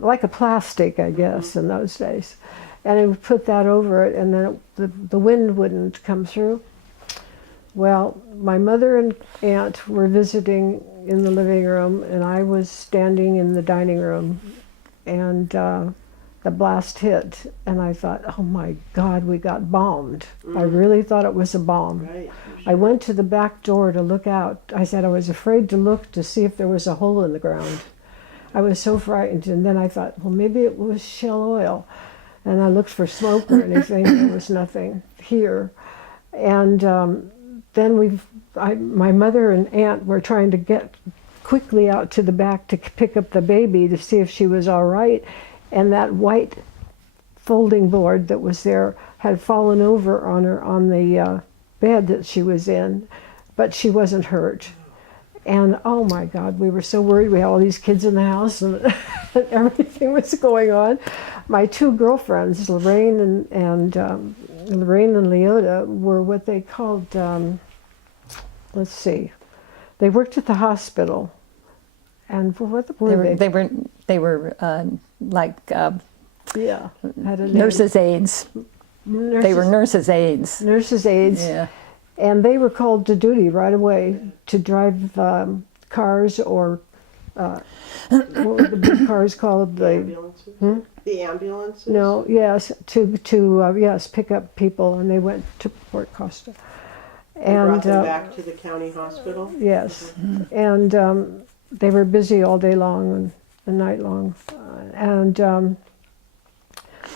like a plastic, I guess, in those days. And it would put that over it, and then the wind wouldn't come through. Well, my mother and aunt were visiting in the living room, and I was standing in the dining room, and the blast hit, and I thought, oh my God, we got bombed. I really thought it was a bomb. Right. I went to the back door to look out. I said I was afraid to look to see if there was a hole in the ground. I was so frightened, and then I thought, well, maybe it was shell oil. And I looked for smoke or anything. There was nothing here. And then my mother and aunt were trying to get quickly out to the back to pick up the baby to see if she was all right. And that white folding board that was there had fallen over on her on the bed that she was in, but she wasn't hurt. And oh my God, we were so worried. We had all these kids in the house, and everything was going on. My 2 girlfriends, Lorraine and Leota, were what they called. Let's see, they worked at the hospital, and what were they? They were like Yeah, had a name. nurses' aides. They were nurses' aides. Nurses' aides. Yeah. And they were called to duty right away to drive cars or what were the big cars called? The ambulances? The ambulances? No, yes, to yes, pick up people, and they went to Port Costa. They brought them back to the county hospital? Yes, and they were busy all day long and night long. And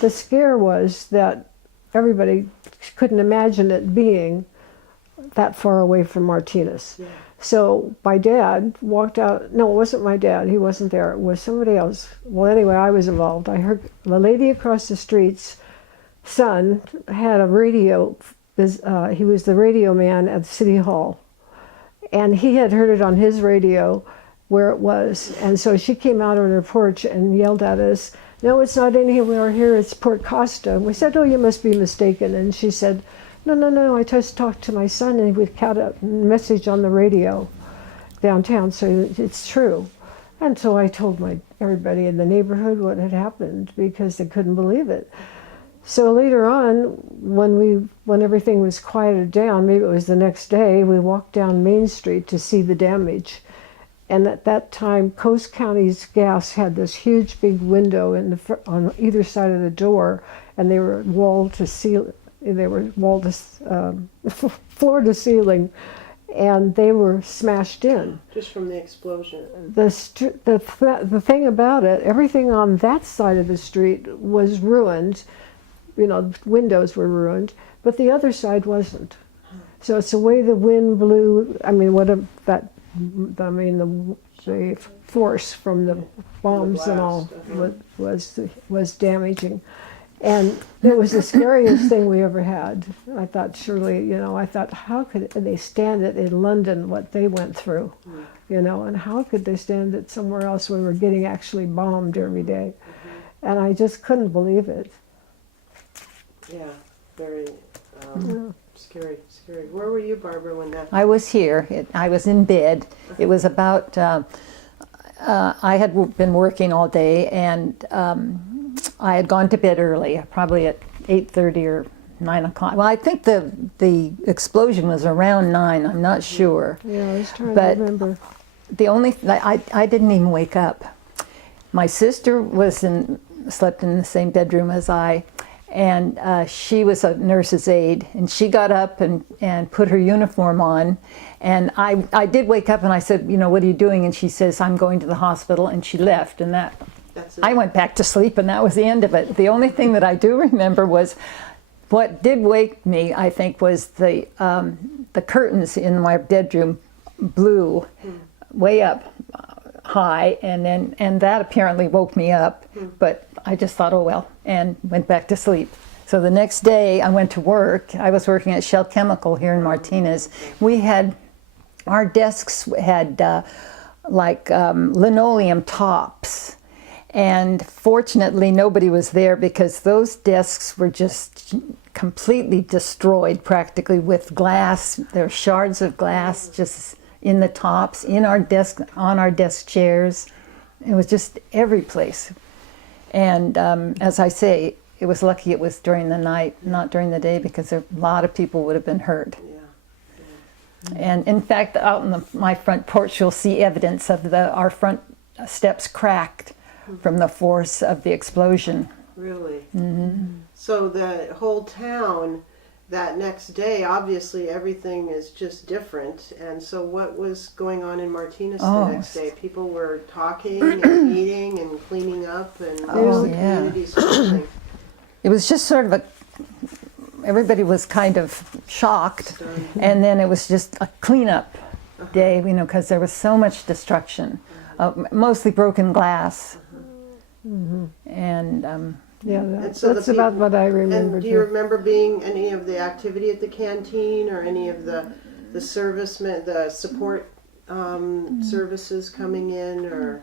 the scare was that everybody couldn't imagine it being that far away from Martinez. Yeah. So my dad walked out. No, it wasn't my dad. He wasn't there. It was somebody else. Well, anyway, I was involved. I heard the lady across the street's son had a radio. He was the radio man at City Hall. And he had heard it on his radio where it was. And so she came out on her porch and yelled at us, "No, it's not anywhere here. It's Port Costa." And we said, "Oh, you must be mistaken." And she said, No, I just talked to my son, and we got a message on the radio downtown, so it's true. And so I told everybody in the neighborhood what had happened, because they couldn't believe it. So later on, when everything was quieted down, maybe it was the next day, we walked down Main Street to see the damage. And at that time, Coast County's gas had this huge big window on either side of the door, and they were walled to ceiling. They were walled to floor to ceiling, and they were smashed in. Just from the explosion. The thing about it, everything on that side of the street was ruined. Windows were ruined, but the other side wasn't. So it's the way the wind blew. I mean, the force from the bombs and all was damaging. And it was the scariest thing we ever had. I thought, surely, you know, I thought, how could they stand it in London, what they went through, you know, and how could they stand it somewhere else where we're getting actually bombed every day? And I just couldn't believe it. Yeah, very scary. Where were you, Barbara, when that? I was here. I was in bed. It was about, I had been working all day, and I had gone to bed early, probably at 8:30 or 9 o'clock. Well, I think the explosion was around 9. I'm not sure. Yeah, I was trying But to remember. the only I didn't even wake up. My sister slept in the same bedroom as I, and she was a nurse's aide, and she got up and put her uniform on, and I did wake up and I said, you know, what are you doing? And she says, I'm going to the hospital, and she left, and That's it. I went back to sleep, and that was the end of it. The only thing that I do remember was what did wake me, I think, was the curtains in my bedroom blew way up high, and that apparently woke me up. But I just thought, oh well, and went back to sleep. So the next day I went to work. I was working at Shell Chemical here in Martinez. Our desks had linoleum tops. And fortunately, nobody was there because those desks were just completely destroyed, practically, with glass. There were shards of glass just in the tops, on our desk chairs. It was just every place. And as I say, it was lucky it was during the night, not during the day, because a lot of people would have been hurt. And in fact, out on my front porch, you'll see evidence of our front steps cracked from the force of the explosion. Really? So the whole town, that next day, obviously everything is just different. And so what was going on in Martinez the next day? People were talking and meeting and cleaning up, and it was the community's whole thing. It was just sort of everybody was kind of shocked, and then it was just a cleanup day, you know, because there was so much destruction, mostly broken glass. And so that's about what I remember. And do you remember being any of the activity at the canteen, or any of the servicemen, the support services coming in, or?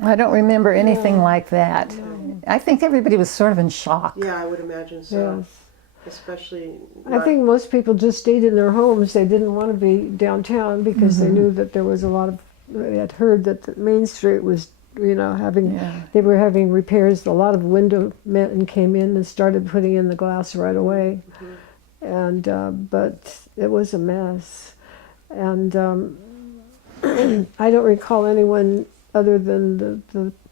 I don't remember anything like that. I think everybody was sort of in shock. Yeah, I would imagine so. Yes. Especially. I think most people just stayed in their homes. They didn't want to be downtown because they knew that there was a lot of. They had heard that the Main Street was, you know, they were having repairs. A lot of window men came in and started putting in the glass right away, and but it was a mess. And I don't recall anyone other than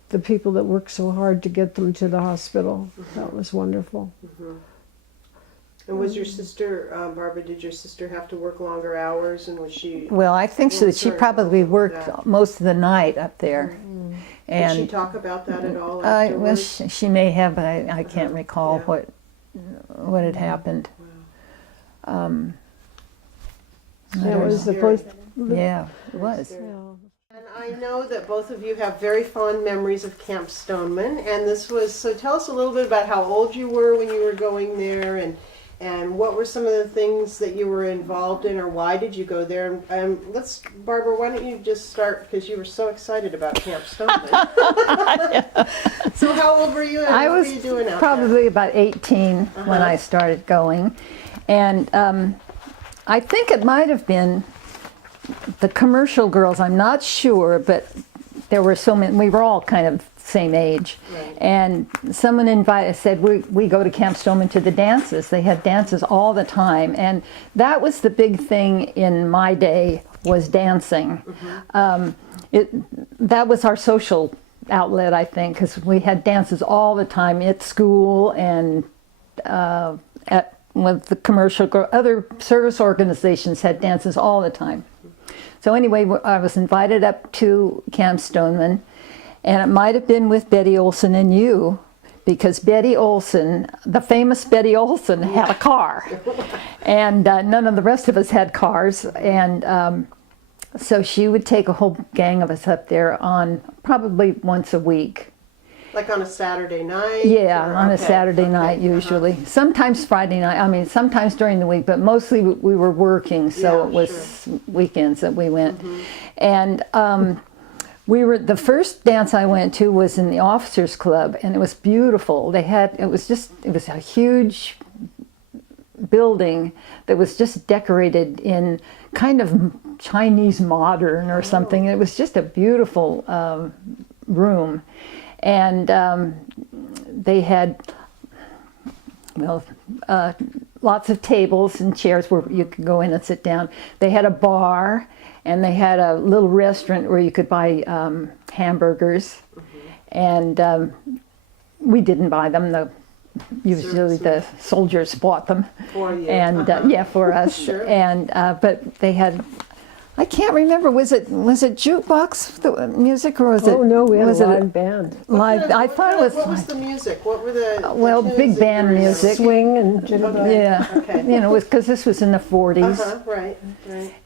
the people that worked so hard to get them to the hospital. That was wonderful. And was your sister, Barbara, did your sister have to work longer hours, and was she? Well, I think she probably worked most of the night up there. And did she talk about that at all well, afterwards? she may have, but I can't recall what had happened. That was the first. Yeah, it was. And I know that both of you have very fond memories of Camp Stoneman, and so tell us a little bit about how old you were when you were going there, and what were some of the things that you were involved in, or why did you go there? And Barbara, why don't you just start, because you were so excited about Camp Stoneman. So how old were you, and what were you doing out probably about 18 when I started going. And I think it might have been the commercial girls, I'm not sure, but there were so many, we were all kind of same age. Right. And someone said, we go to Camp Stoneman to the dances. They had dances all the time. And that was the big thing in my day, was dancing. That was our social outlet, I think, because we had dances all the time at school and with the commercial, other service organizations had dances all the time. So anyway, I was invited up to Camp Stoneman, and it might have been with Betty Olson and you, because Betty Olson, the famous Betty Olson, had a car, and none of the rest of us had cars, and so she would take a whole gang of us up there on probably once a week. Like on a Saturday night? Yeah, or- on a okay, Saturday okay, night usually. Sometimes Friday night. I mean, sometimes during the week, but mostly we were working, so Yeah, it was weekends that we went. And the first dance I went to was in the Officers Club, and it was beautiful. It was a huge building that was just decorated in kind of Chinese modern or something. It was just a beautiful room. And they had, lots of tables and chairs where you could go in and sit down. They had a bar, and they had a little restaurant where you could buy hamburgers. And we didn't buy them. Usually the soldiers bought them. For you. And for us. Sure. And but they had, I can't remember, was it jukebox music, or was it? Oh no, we had a was it live band, live? I thought it was. What was the music? What were the Well, tunes big that band you were- music. swing and jitterbug. Okay. Yeah, Okay. because this was in the 40s. Right.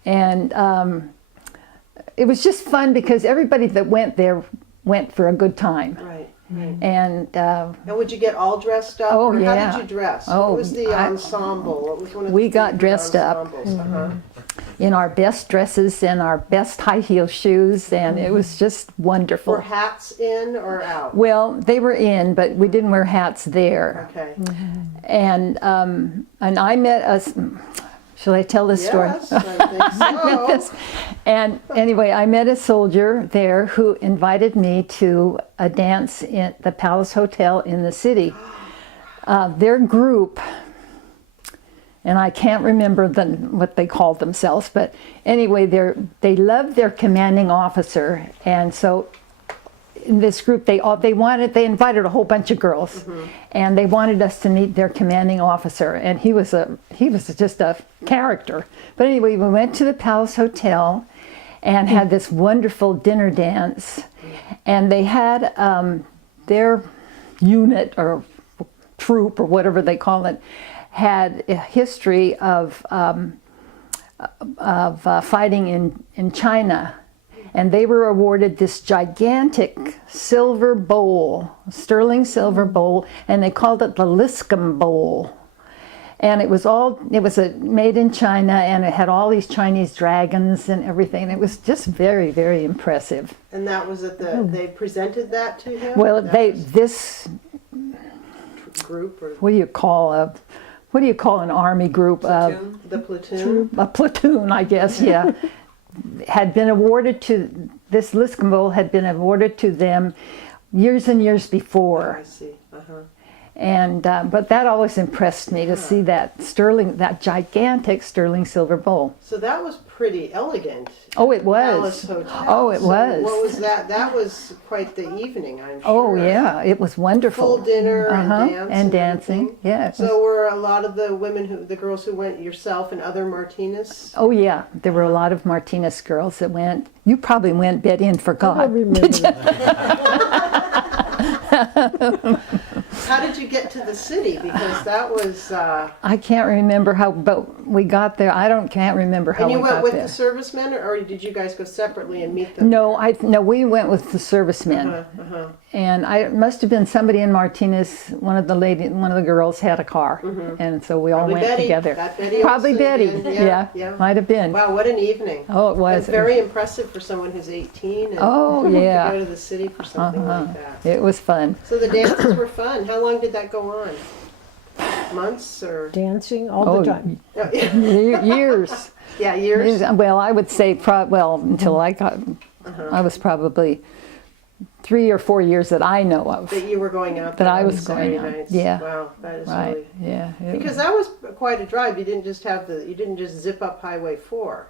And it was just fun because everybody that went there went for a good time. Right. And And would you get all dressed up? Oh, or yeah. How did you dress? Oh, what was the I- ensemble? What was one of We the got favorite dressed up. ensembles? Uh-huh. in our best dresses and our best high heel shoes, and it was just wonderful. Were hats in or out? Well, they were in, but we didn't wear hats there. Okay. And I met us. Shall I tell this story? Yes, I think so. This. And anyway, I met a soldier there who invited me to a dance at the Palace Hotel in the city. Their group, and I can't remember what they called themselves, but anyway, they loved their commanding officer, and so in this group they invited a whole bunch of girls, and they wanted us to meet their commanding officer, and he was just a character. But anyway, we went to the Palace Hotel and had this wonderful dinner dance, and they had their unit or troop or whatever they call it had a history of fighting in China. And they were awarded this gigantic silver bowl, sterling silver bowl, and they called it the Liscum Bowl. And it was made in China, and it had all these Chinese dragons and everything. And it was just very, very impressive. And that was at they presented that to him? Well, That was this group or what do you call an army group? the platoon? A platoon, I guess. Yeah. Had been awarded to this Liscum Bowl had been awarded to them years and years before. I see. Uh-huh. And but that always impressed me to see that gigantic sterling silver bowl. So that was pretty elegant. Oh, it Palace was. Hotel. Oh, it So was. What was that? That was quite the evening, I'm sure. Oh yeah, it was wonderful. Full dinner Uh-huh, and dance and dancing. everything. Yeah. it was- So were a lot of the girls who went, yourself and other Martinez? Oh yeah, there were a lot of Martinez girls that went. You probably went, Betty, and I forgot. remember. How did you get to the city? Because that was. I can't remember how, but we got there. Can't remember how And you we went got with there. the servicemen, or did you guys go separately and meet them? No, we went with the servicemen. Uh-huh. And it must have been somebody in Martinez. One of the girls had a car, and so we all Probably went Betty. together. That Betty Probably also Betty. did. Yeah. Might have been. Wow, what an evening! Oh, it was. And very impressive for someone who's 18 and Oh, to yeah. go to the city for something like that. It was fun. So the dances were fun. How long did that go on? Months or? Dancing all the time. Years. Yeah, years. Well, I would say until I got. I was probably 3 or 4 years that I know of. That you were going out. That there I on was Saturday going out. nights. Yeah. Wow, that is Right. really. Yeah. Because that was quite a drive. You didn't just zip up Highway 4.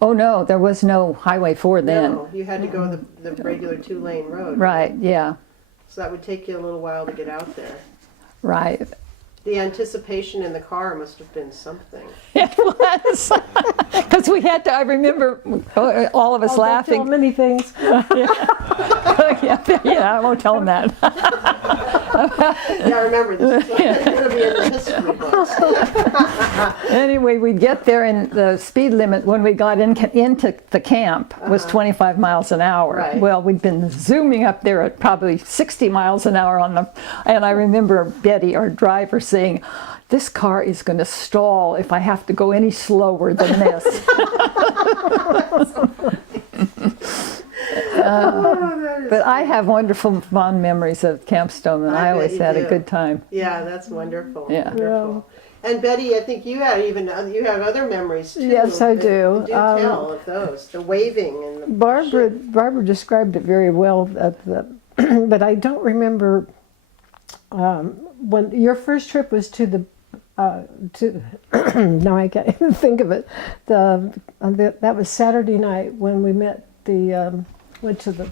Oh no, there was no Highway 4 then. No, you had to go the regular 2-lane road. Right. Yeah. So that would take you a little while to get out there. Right. The anticipation in the car must have been something. It was because we had to. I remember all of us Don't tell laughing. many things. Yeah, I won't tell them that. Yeah, remember, this is going to be in the history books. Anyway, we'd get there, and the speed limit when we got into the camp was 25 miles an hour. Right. Well, we'd been zooming up there at probably 60 miles an hour and I remember Betty, our driver, saying, "This car is going to stall if I have to go any slower than this." But I have wonderful, fond memories of Camp Stoneman. I I always bet you had a do. good time. Yeah, that's wonderful. Yeah. Wonderful. And Betty, I think you have other memories too. Yes, I do. Do tell of those, the waving and the Barbara described it very well, but I don't remember when your first trip was to the no, I can't even think of it. That was Saturday night when we met. Went to the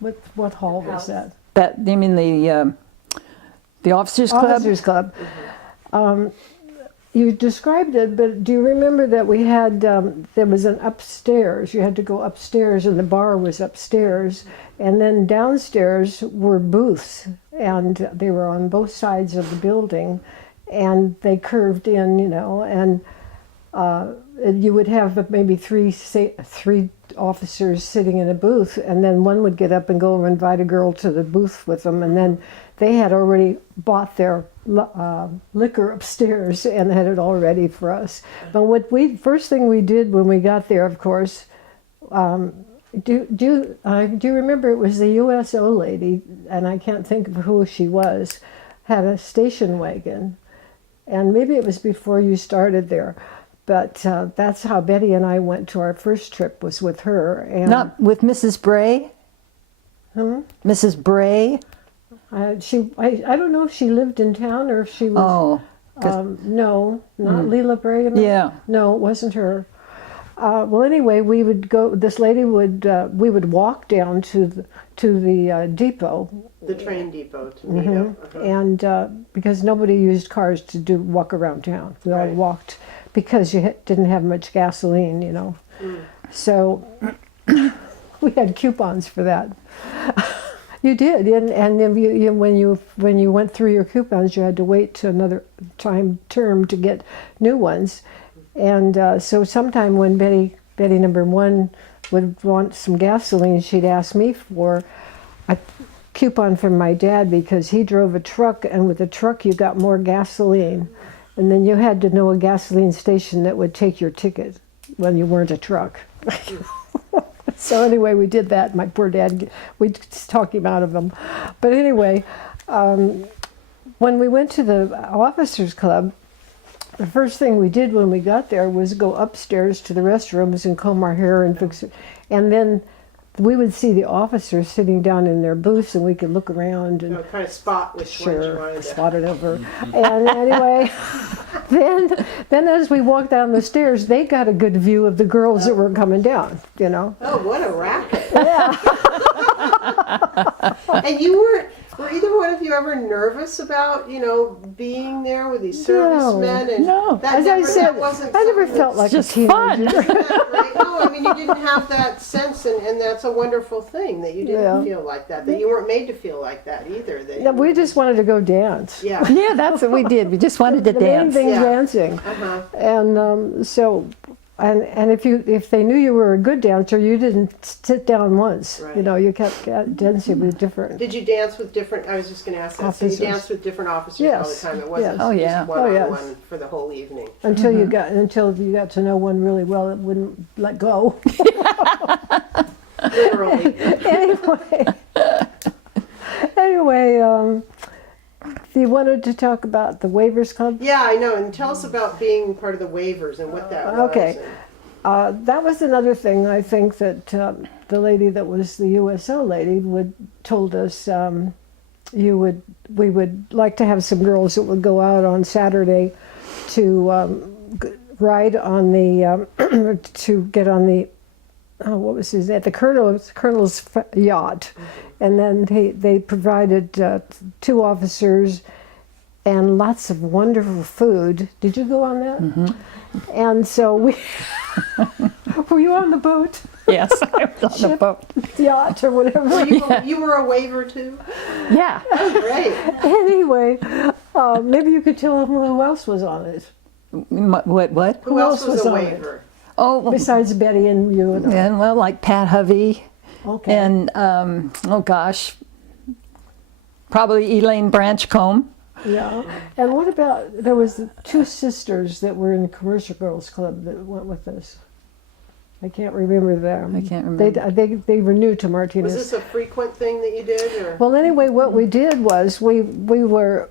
what hall was that? That you mean the officers club? Officers Club. You described it, but do you remember that we had, there was an upstairs, you had to go upstairs and the bar was upstairs, and then downstairs were booths, and they were on both sides of the building, and they curved in, and you would have maybe three officers sitting in a booth, and then one would get up and go and invite a girl to the booth with them, and then they had already bought their liquor upstairs and had it all ready for us. But first thing we did when we got there, of course, do you remember it was the USO lady, and I can't think of who she was, had a station wagon, and maybe it was before you started there. But that's how Betty and I went to our first trip, was with her. And Not with Mrs. Bray? Mrs. Bray? I don't know if she lived in town or if she was. No, not Leela Bray. Yeah. No, it wasn't her. Well, anyway, we would go. This lady would. We would walk down to the depot. The train depot to meet up. And because nobody used cars to walk around town, we all Right. walked because you didn't have much gasoline, So we had coupons for that. You did, and then when you went through your coupons, you had to wait to another term to get new ones, and so sometime when Betty number one would want some gasoline, she'd ask me for a coupon from my dad because he drove a truck, and with a truck you got more gasoline, and then you had to know a gasoline station that would take your ticket when you weren't a truck. So anyway, we did that. My poor dad, we talked him out of them. But anyway, when we went to the officers club, the first thing we did when we got there was go upstairs to the restrooms and comb our hair and fix it. And then we would see the officers sitting down in their booths, and we could look around and Kind of spot which ones you wanted to. spot it over. And anyway, then as we walked down the stairs, they got a good view of the girls that were coming down. Oh, what a racket! Yeah. And were either one of you ever nervous about, being there with these servicemen? And No. As I said, I never felt like a just fun. teenager. Right? No, I mean, you didn't have that sense, and that's a wonderful thing that you didn't feel like that you weren't made to feel like that either. That No, we just wanted to go dance. Yeah. Yeah, that's what we did. We just wanted to The main dance. thing, Yeah. dancing. Uh-huh. And so, and if they knew you were a good dancer, you didn't sit down once. Right. You kept dancing with different. Did you dance with different? I was just going to ask that. Officers. So you danced with different officers Yes. all the time. It wasn't Yes. Oh, yeah. just one-on-one yes. for the whole evening. Until you got to know one really well, it wouldn't let go. Literally. Anyway, you wanted to talk about the Waivers Club? Yeah, I know. And tell us about being part of the waivers and what that was. Okay. That was another thing I think that the lady that was the USO lady told us we would like to have some girls that would go out on Saturday to ride on the to get on the what was his name? The colonel's yacht, and then they provided 2 officers and lots of wonderful food. Did you go on that? Mm-hmm. And so we were you on the boat? Yes, I was on the boat. yacht or whatever. You were a waiver too? Yeah. Great. Anyway, maybe you could tell them who else was on it. What? Who else was a on it? waiver? Oh, Besides Betty and you and I. and well, like Pat Hovey Okay. and, oh gosh, probably Elaine Branchcombe. Yeah. And what about, there was two sisters that were in the Commercial Girls Club that went with us. I can't remember them. I can't remember. They were new to Martinez. Was this a frequent thing that you did, or? Well, anyway, what we did was we were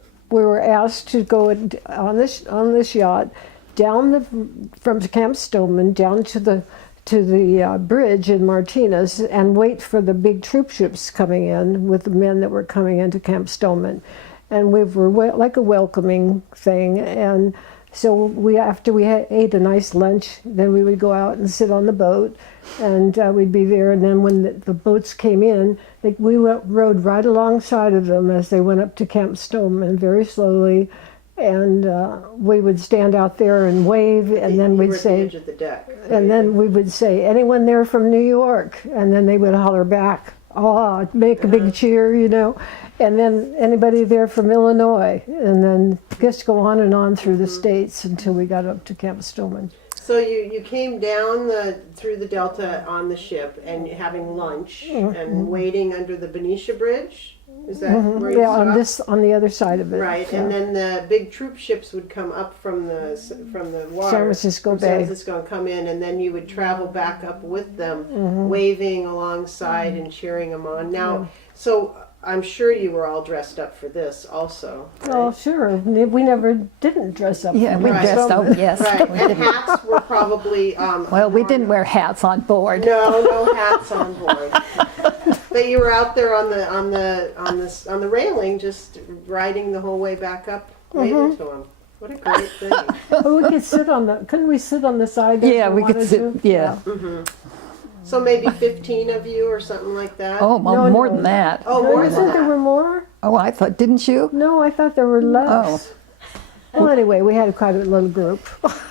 asked to go on this yacht down from Camp Stoneman down to the bridge in Martinez and wait for the big troop ships coming in with the men that were coming into Camp Stoneman, and we were like a welcoming thing. And so after we ate a nice lunch, then we would go out and sit on the boat, and we'd be there. And then when the boats came in, we rode right alongside of them as they went up to Camp Stoneman very slowly, and we would stand out there and wave, and then You we'd were at the say, edge of the deck. and then we would say, "Anyone there from New York?" And then they would holler back, "Oh," make a big cheer, you know. And then anybody there from Illinois, and then just go on and on through the states until we got up to Camp Stoneman. So you came down through the Delta on the ship and having lunch and waiting under the Benicia Bridge. Is that where you Yeah, stopped? on the other side of it. Right, yeah. and then the big troop ships would come up from the water, San Francisco from Bay. San Francisco, and come in, and then you would travel back up with them, Mm-hmm. waving alongside and cheering them on. Now, so I'm sure you were all dressed up for this, also. Right? Oh, sure. We never didn't dress up. Yeah, for we it. Right. dressed up, yes. Right, We and didn't. hats were probably. Well, we didn't wear hats on board. No hats on board. But you were out there on the railing, just riding the whole way back up, waving to them. What a great thing! But we could sit on couldn't we sit on the side? if Yeah, we could wanted sit, to? yeah. So maybe 15 of you or something like that. Oh, well, No, more no. than that. Oh, No, more you than think there that. were more? Oh, I thought, didn't you? No, I thought there were less. Well, anyway, we had quite a little group.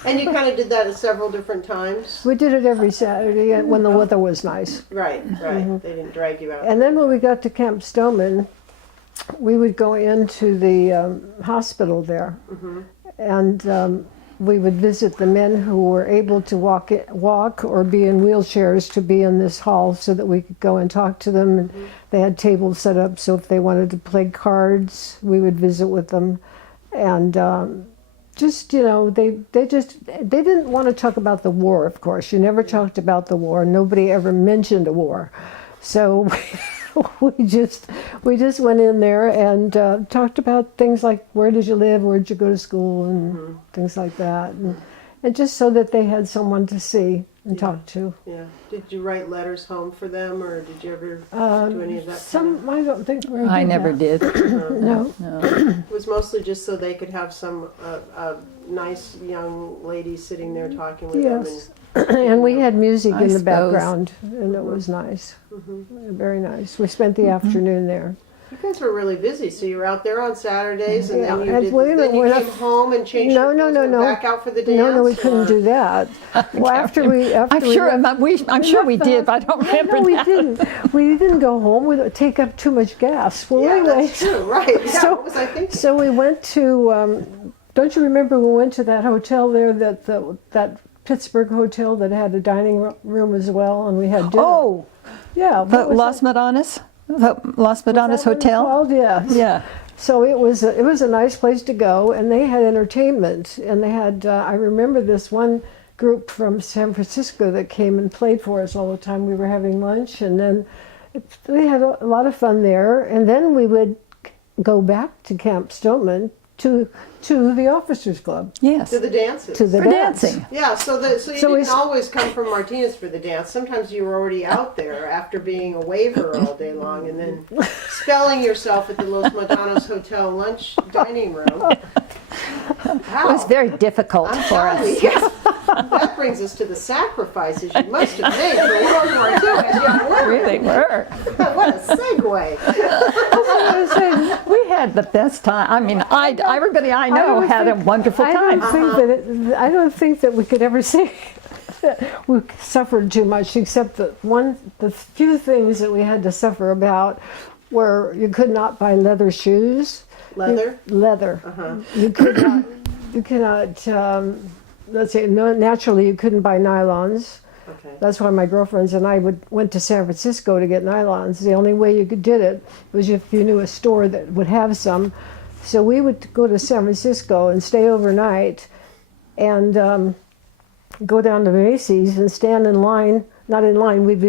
And you kind of did that at several different times. We did it every Saturday when the weather was nice. Right. They didn't drag you out. And then when we got to Camp Stoneman, we would go into the hospital there, and we would visit the men who were able to walk or be in wheelchairs to be in this hall, so that we could go and talk to them. And they had tables set up, so if they wanted to play cards, we would visit with them. And just, you know, they didn't want to talk about the war. Of course, you never talked about the war. Nobody ever mentioned a war, so we just went in there and talked about things like, where did you live, where did you go to school, and things like that, and just so that they had someone to see and talk to. Yeah. Did you write letters home for them, or did you ever do any of that? I don't think we I never that. did. No. It was mostly just so they could have some nice young lady sitting there talking with Yes. And we had music I in the suppose. background, and it was nice. Very nice. We spent the afternoon there. You guys were really busy, so you were out there on Saturdays, and Yeah, then you and did. wait a minute, Then you we're came not- home and changed No, your no, clothes no, and no. back out for the dance. No, we couldn't or- do that. Well, after we I'm sure, I'm sure we did, but I don't remember No, we that. didn't. We didn't go home. We would take up too much gas. Well, Yeah, anyway, that's true. Right. Yeah. So- What was I thinking? so we went to. Don't you remember we went to that hotel there, that Pittsburgh hotel that had a dining room as well, and we had dinner. Oh, yeah, the what was Las Madonnas? The Las that? Madonnas Was that what it's Hotel? called? Yeah. Yeah. So it was a nice place to go, and they had entertainment, and they had I remember this one group from San Francisco that came and played for us all the time. We were having lunch, and then we had a lot of fun there, and then we would go back to Camp Stoneman to the Officers Club Yes. To the dances. to the For dance. dancing. Yeah, so you So didn't we- always come from Martinez for the dance. Sometimes you were already out there after being a waiver all day long, and then spelling yourself at the Los Madonnas Hotel lunch dining room. Wow. It was very difficult I'm for telling us. you, yes. That brings us to the sacrifices you must have made for World War II as young women. They were. What a segue. We had the best time. I mean, everybody I know don't had a think- wonderful I time. don't think that I don't think that we could ever say we suffered too much, except the few things that we had to suffer about were you could not buy leather shoes. Leather? Leather. Uh-huh. You cannot, let's say, no, naturally you couldn't buy nylons. Okay. That's why my girlfriends and I went to San Francisco to get nylons. The only way you could did it was if you knew a store that would have some. So we would go to San Francisco and stay overnight and go down to Macy's and stand in line. Not in line, we'd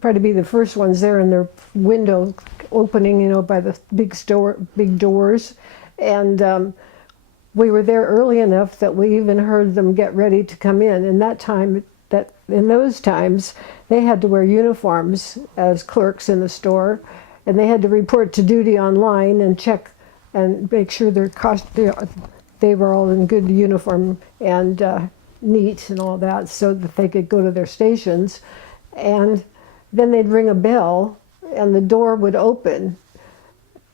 try to be the first ones there in their window opening, you know, by the big doors. And we were there early enough that we even heard them get ready to come in. In those times, they had to wear uniforms as clerks in the store, and they had to report to duty online and check and make sure they were all in good uniform and neat and all that, so that they could go to their stations. And then they'd ring a bell, and the door would open,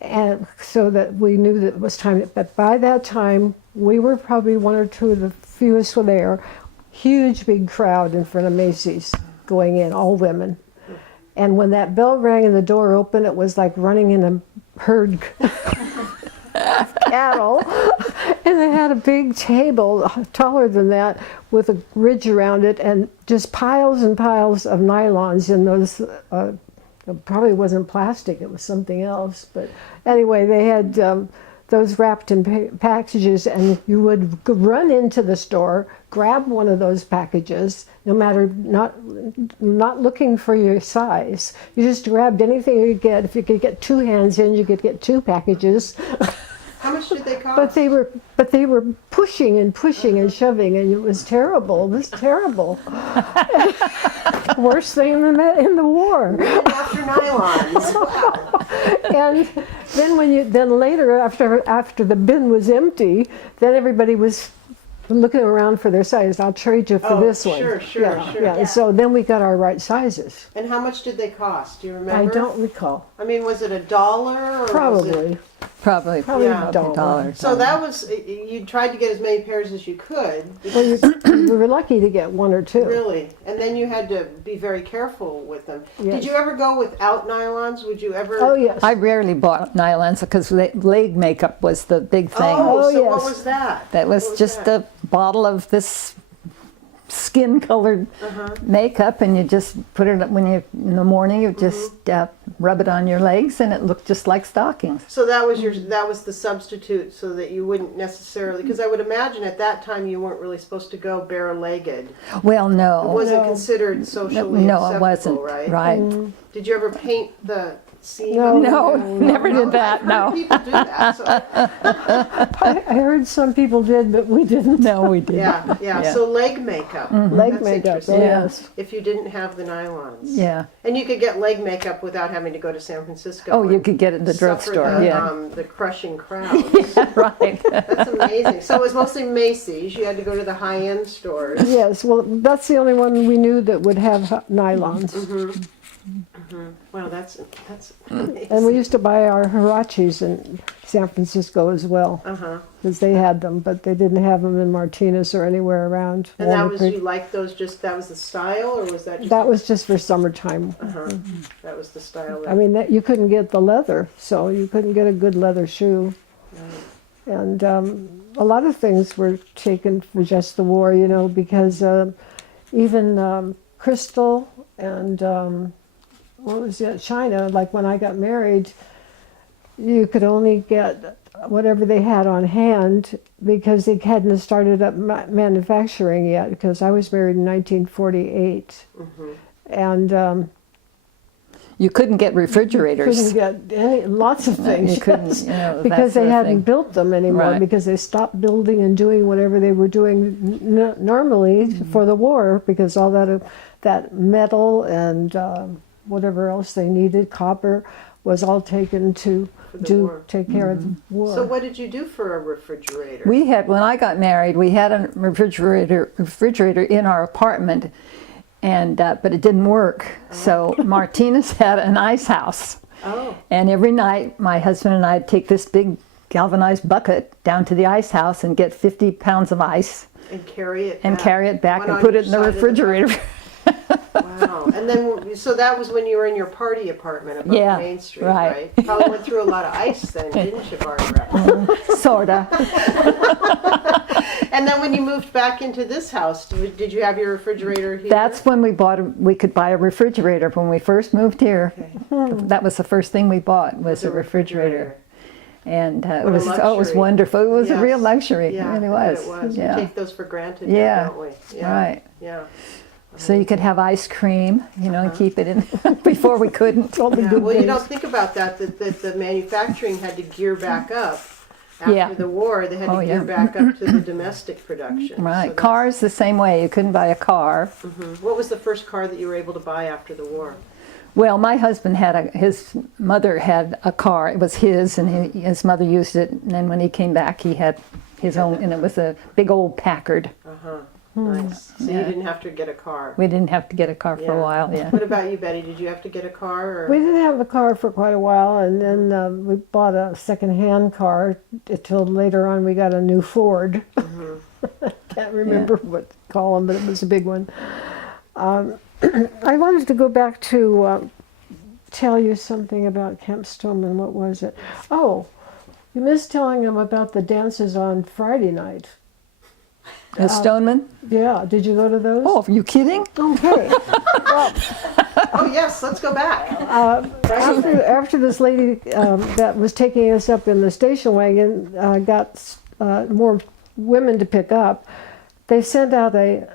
and so that we knew that it was time. But by that time, we were probably one or two of the fewest were there. Huge big crowd in front of Macy's going in, all women. And when that bell rang and the door opened, it was like running in a herd of cattle. And they had a big table, taller than that, with a ridge around it, and just piles and piles of nylons in those. It probably wasn't plastic, it was something else. But anyway, they had those wrapped in packages, and you would run into the store, grab one of those packages, no matter, not looking for your size. You just grabbed anything you could get. If you could get two hands in, you could get two packages. How much did they cost? But they were pushing and pushing and shoving, and it was terrible. It was terrible. Worst thing in the war. After nylons. Wow. And then later, after the bin was empty, then everybody was looking around for their size. I'll trade you for this one. Sure. Yeah. And so then we got our right sizes. And how much did they cost? Do you remember? I don't recall. I mean, was it $1 or Probably. Probably Yeah. $1. So that was, you tried to get as many pairs as you could. Well, we were lucky to get one or two. Really? And then you had to be very careful with them. Yes. Did you ever go without nylons? Would you ever? Oh, yes. I rarely bought nylons because leg makeup was the big thing. Oh, so yes. what was that? That was What just that? a bottle of this skin-colored makeup, and you just put it in the morning. You just rub it on your legs, and it looked just like stockings. So that was the substitute, so that you wouldn't necessarily, because I would imagine at that time you weren't really supposed to go bare-legged. Well, It no, wasn't considered socially no, acceptable, it wasn't. right? Right? Did you ever paint the seam? No, Never did that. I've No, heard people do that. So, I heard some people did, but we didn't. no, we didn't. yeah. So leg makeup. Leg That's makeup, interesting. yes. If you didn't have the nylons. Yeah. And you could get leg makeup without having to go to San Francisco. Oh, you and could get it in the suffer drugstore. the crushing crowds. Right. That's amazing. So it was mostly Macy's. You had to go to the high-end stores. Yes, well, that's the only one we knew that would have nylons. Wow, that's amazing. And we used to buy our Hirachis in San Francisco as well, because they had them, but they didn't have them in Martinez or anywhere around. And that Walnut was, Creek. you liked those, that was the style, or was that just? That was just for summertime. That was the style. I mean, you couldn't get the leather, so you couldn't get a good leather shoe. And a lot of things were taken for just the war, you know, because even crystal and what was it, China, like when I got married, you could only get whatever they had on hand because they hadn't started up manufacturing yet, because I was married in 1948. And You couldn't get refrigerators. couldn't get lots of things. You couldn't, yes, you know, that because sort they of hadn't thing. built them anymore, Right. because they stopped building and doing whatever they were doing normally for the war, because all that metal and whatever else they needed, copper, was all taken to war. take care of the war. So what did you do for a refrigerator? We had, when I got married, we had a refrigerator in our apartment, and but it didn't work. So Martinez had an ice house. Oh. And every night, my husband and I'd take this big galvanized bucket down to the ice house and get 50 pounds of ice. And carry it and back. carry it back One and on put each it in the side of refrigerator. Wow. And then, so that was when you were in your party apartment above Yeah, Main Street, right. right? Probably went through a lot of ice then, didn't you, Barbara? Sorta. And then when you moved back into this house, did you have your refrigerator here? That's when we could buy a refrigerator when we first moved here. Okay. That was the first thing we bought was a refrigerator. And it What a was luxury. wonderful. It was a real Yes. luxury. Yeah, it really I bet was. it was. Yeah. We take those for granted Yeah. now, don't we? Yeah. Right. Yeah. So you could have ice cream, and keep it in before we couldn't. Yeah, well, you don't think about that the manufacturing had to gear back up after Yeah. the war. They had to Oh, gear yeah. back up to the domestic production. Right. So that's- Cars the same way. You couldn't buy a car. What was the first car that you were able to buy after the war? Well, my husband his mother had a car. It was his, and his mother used it. And then when he came back, he had his own, and it was a big old Packard. Nice. So you Yeah. didn't have to get a car. We didn't have to get a car for a while. Yeah. What about you, Betty? Did you have to get a car? Or? We didn't have a car for quite a while, and then we bought a second-hand car until later on we got a new Ford. Can't remember what to call them, but it was a big one. I wanted to go back to tell you something about Camp Stoneman. What was it? Oh, you missed telling them about the dances on Friday night. Stoneman? Yeah, did you go to those? Oh, are you kidding? Okay. Oh yes, let's go back. After this lady that was taking us up in the station wagon got more women to pick up, they sent out a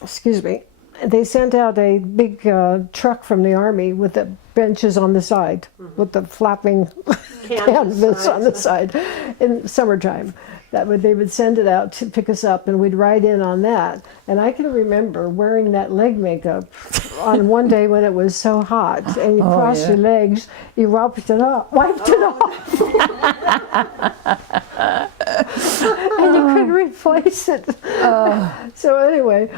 excuse me. They sent out a big truck from the Army with the benches on the side, with the flapping canvas on the side in summertime. They would send it out to pick us up, and we'd ride in on that. And I can remember wearing that leg makeup on one day when it was so hot, and you crossed your legs, you wiped it off, and you couldn't replace it. So anyway.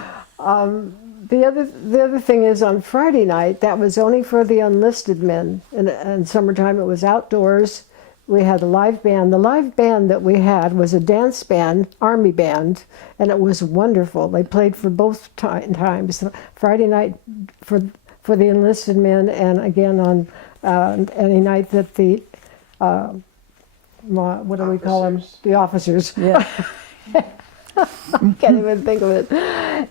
The other thing is on Friday night, that was only for the enlisted men. In summertime, it was outdoors. We had a live band. The live band that we had was a dance band, Army band, and it was wonderful. They played for both times. Friday night for the enlisted men, and again on any night that the, what do we call them? The officers. Yeah. Can't even think of it.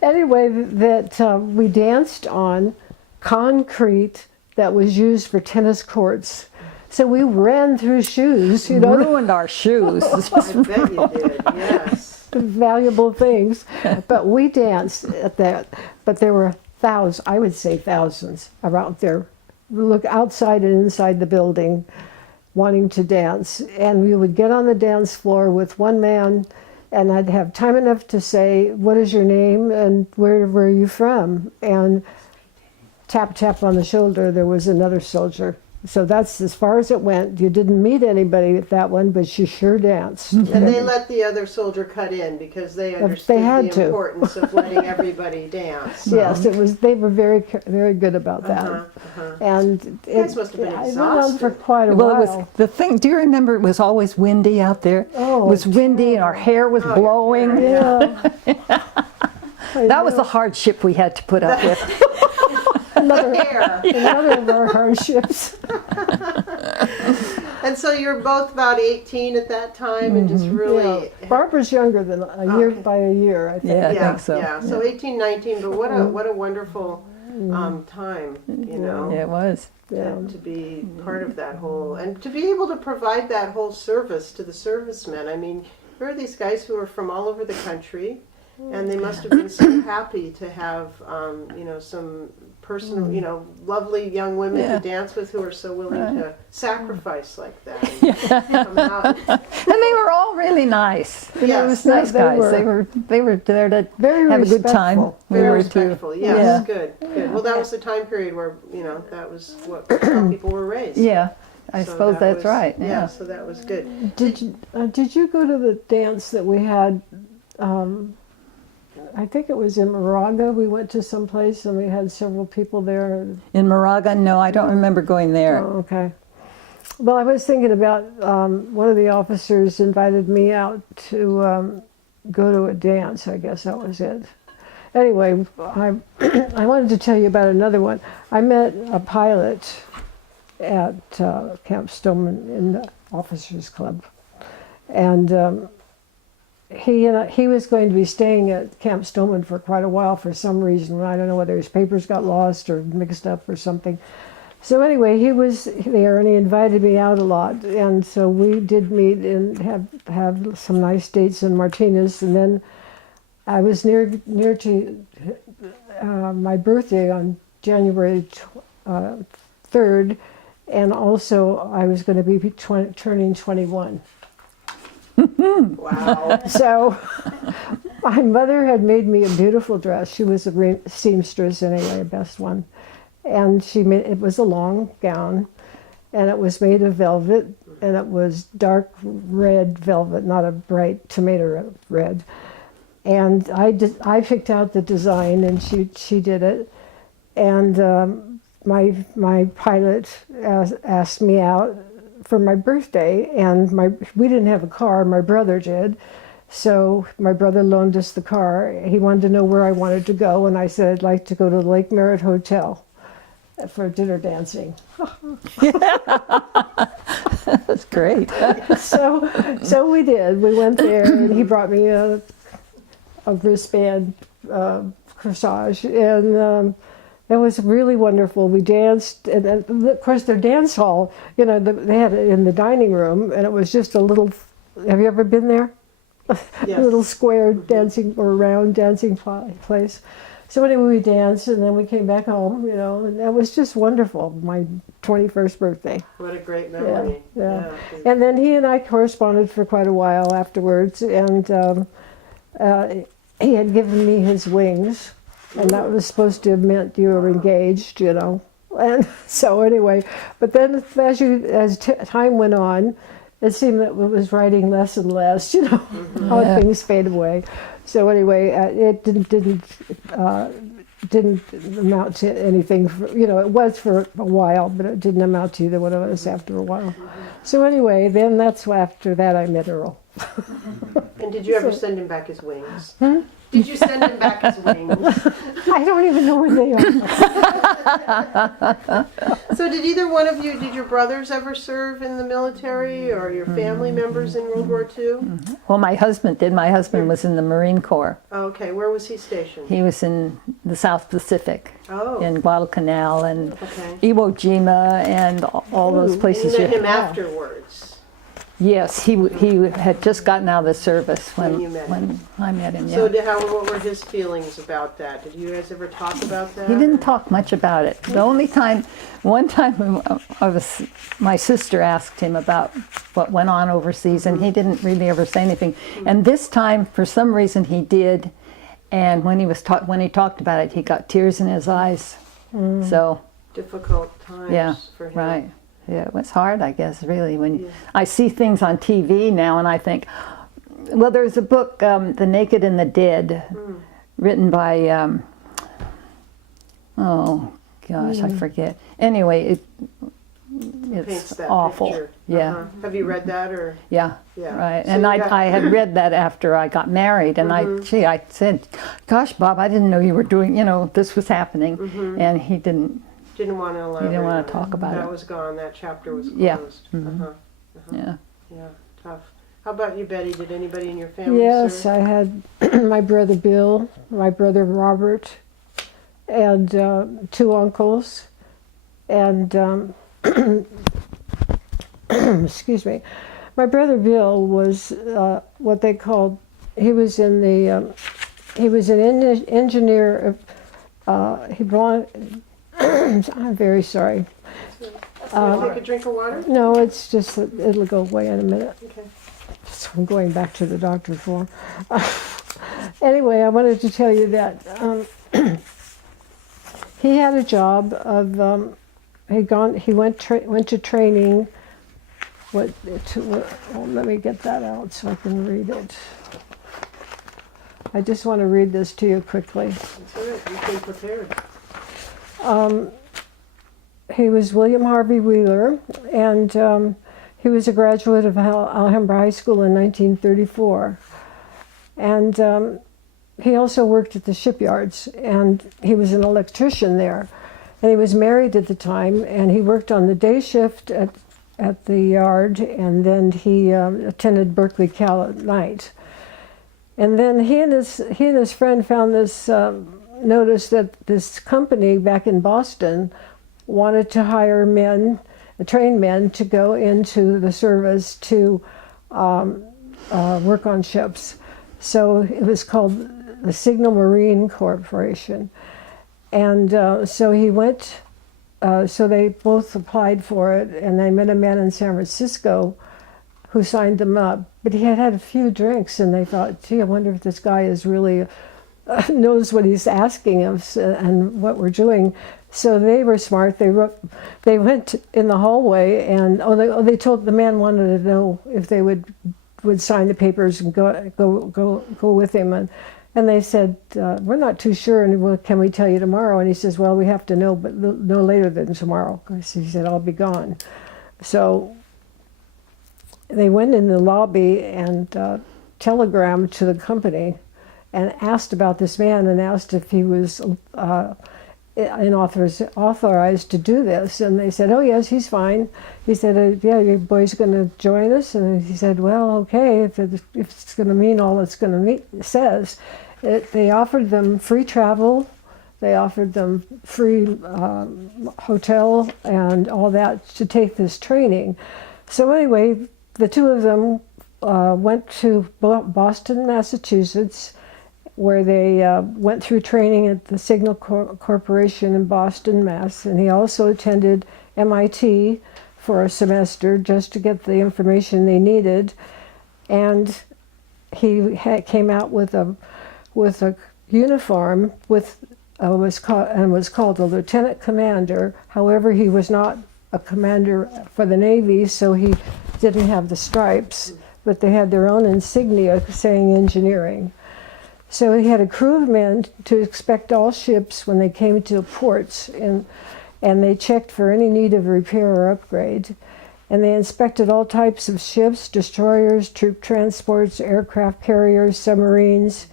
Anyway, that we danced on concrete that was used for tennis courts. So we ran through shoes, Ruined our shoes. I bet you did. Yes. valuable things. But we danced at that. But there were thousands, I would say thousands, around there. We look outside and inside the building wanting to dance. And we would get on the dance floor with one man, and I'd have time enough to say, what is your name and where are you from? And tap, tap on the shoulder, there was another soldier. So that's as far as it went. You didn't meet anybody at that one, but you sure danced. And they let the other soldier cut in because they understood the importance of letting everybody dance. So. Yes, it was. They were very, very good about that. And guys must have been it went on for exhausted. quite a Well, while. it was the thing. Do you remember it was always windy out there? Oh, it was windy, and our hair was blowing. Yeah. That was the hardship we had to put up with. another Hair. of our hardships. And so you're both about 18 at that time and just really... Yeah. Barbara's younger than a year by a year, I think. Yeah, I think so. Yeah, so 18, 19, but what a wonderful time, you know. Yeah, it was. To be part of that whole, and to be able to provide that whole service to the servicemen. I mean, here are these guys who are from all over the country, and they must have been so happy to have, some personal, lovely young women to dance with who are so willing to sacrifice like that. And come out. And they were all really nice. It was nice they guys. were. They were there to Very have a good time. respectful. We Very were too. respectful. Yes, Yeah. good. Well, that was the time period where that was how people were raised. Yeah, I So suppose that that's was- right. Yeah, so that was good. Did you go to the dance that we had? I think it was in Moraga. We went to some place and we had several people there. In Moraga, no, I don't remember going there. Oh, okay. Well, I was thinking about one of the officers invited me out to go to a dance. I guess that was it. Anyway, I I wanted to tell you about another one. I met a pilot at Camp Stoneman in the Officers Club, and he was going to be staying at Camp Stoneman for quite a while for some reason. I don't know whether his papers got lost or mixed up or something. So anyway, he was there and he invited me out a lot, and so we did meet and have some nice dates in Martinez. And then I was near to my birthday on January 3rd, and also I was going to be turning 21. Wow. So my mother had made me a beautiful dress. She was a seamstress anyway, best one. And it was a long gown, and it was made of velvet, and it was dark red velvet, not a bright tomato red. And I picked out the design, and she did it. And my pilot asked me out for my birthday, and we didn't have a car. My brother did. So my brother loaned us the car. He wanted to know where I wanted to go, and I said I'd like to go to the Lake Merritt Hotel for dinner dancing. That's great. So we did. We went there, and he brought me a wristband corsage, and it was really wonderful. We danced, and of course their dance hall, they had it in the dining room, and it was just a little. Have you ever been there? Yes. A little square dancing or round dancing place. So anyway, we danced, and then we came back home, and that was just wonderful. My 21st birthday. What a great memory. Yeah. And then he and I corresponded for quite a while afterwards, and he had given me his wings, and that was supposed to have meant you were engaged, And so anyway, but then as time went on, it seemed that it was writing less and less, how things fade away. So anyway, it didn't amount to anything. It was for a while, but it didn't amount to either one of us after a while. So anyway, then after that I met Earl. And did you ever send him back his wings? Did you send him back his wings? I don't even know where they are. So did your brothers ever serve in the military, or your family members in World War II? Well, my husband did. My husband was in the Marine Corps. Okay, where was he stationed? He was in the South Pacific, in Oh, Guadalcanal and okay. Iwo Jima and all those And places. you met him afterwards. Yes, he had just gotten out of the service When you met when I met him. Yeah. So what were his feelings about that? Did you guys ever talk about that? He didn't talk much about it. The only time, one time, my sister asked him about what went on overseas, and he didn't really ever say anything. And this time, for some reason, he did. And when he talked about it, he got tears in his eyes. So Difficult times for him. right. Yeah, it was hard, I guess, really. When I see things on TV now, and I think, well, there's a book, The Naked and the Dead, written by, oh gosh, I forget. Anyway, Paints it's that awful. picture. Yeah, Have you read that, or? yeah, Yeah. right. So And you I had read that after I got married, and I said, gosh, Bob, I didn't know you were doing, this was happening, and he didn't. Didn't want to elaborate. He didn't want to on talk about That it. was gone. That chapter was closed. Yeah. Yeah, Yeah. tough. How about you, Betty? Did anybody in your family Yes, serve? I had my brother Bill, my brother Robert, and 2 uncles, and excuse me, my brother Bill was what they called. He was in the. He was an engineer. He belonged. I'm very sorry. Can I take a drink of water? No, it's just that it'll go away in a minute. Okay. So I'm going back to the doctor for. Anyway, I wanted to tell you that he had a job of. He went to training. Let me get that out so I can read it. I just want to read this to you quickly. That's all right. You came prepared. he was William Harvey Wheeler, and he was a graduate of Alhambra High School in 1934. And he also worked at the shipyards, and he was an electrician there. And he was married at the time, and he worked on the day shift at the yard, and then he attended Berkeley Cal at night. And then he and his friend found this notice that this company back in Boston wanted to hire men, train men, to go into the service to work on ships. So it was called the Signal Marine Corporation. And so he went, so they both applied for it, and they met a man in San Francisco who signed them up. But he had had a few drinks, and they thought, gee, I wonder if this guy is really knows what he's asking us and what we're doing. So they were smart. They went in the hallway, and they told the man wanted to know if they would sign the papers and go with him. And they said, we're not too sure, and well, can we tell you tomorrow? And he says, well, we have to know, but no later than tomorrow. Because he said, I'll be gone. So they went in the lobby and telegrammed to the company and asked about this man and asked if he was authorized to do this. And they said, oh, yes, he's fine. He said, yeah, your boy's going to join us? And he said, well, okay, if it's going to mean all it's going to mean, it says. They offered them free travel. They offered them free hotel and all that to take this training. So anyway, the two of them went to Boston, Massachusetts, where they went through training at the Signal Corporation in Boston, Mass. And he also attended MIT for a semester just to get the information they needed. And he came out with a uniform was called a lieutenant commander. However, he was not a commander for the Navy, so he didn't have the stripes, but they had their own insignia saying engineering. So he had a crew of men to inspect all ships when they came to ports, and they checked for any need of repair or upgrade. And they inspected all types of ships, destroyers, troop transports, aircraft carriers, submarines,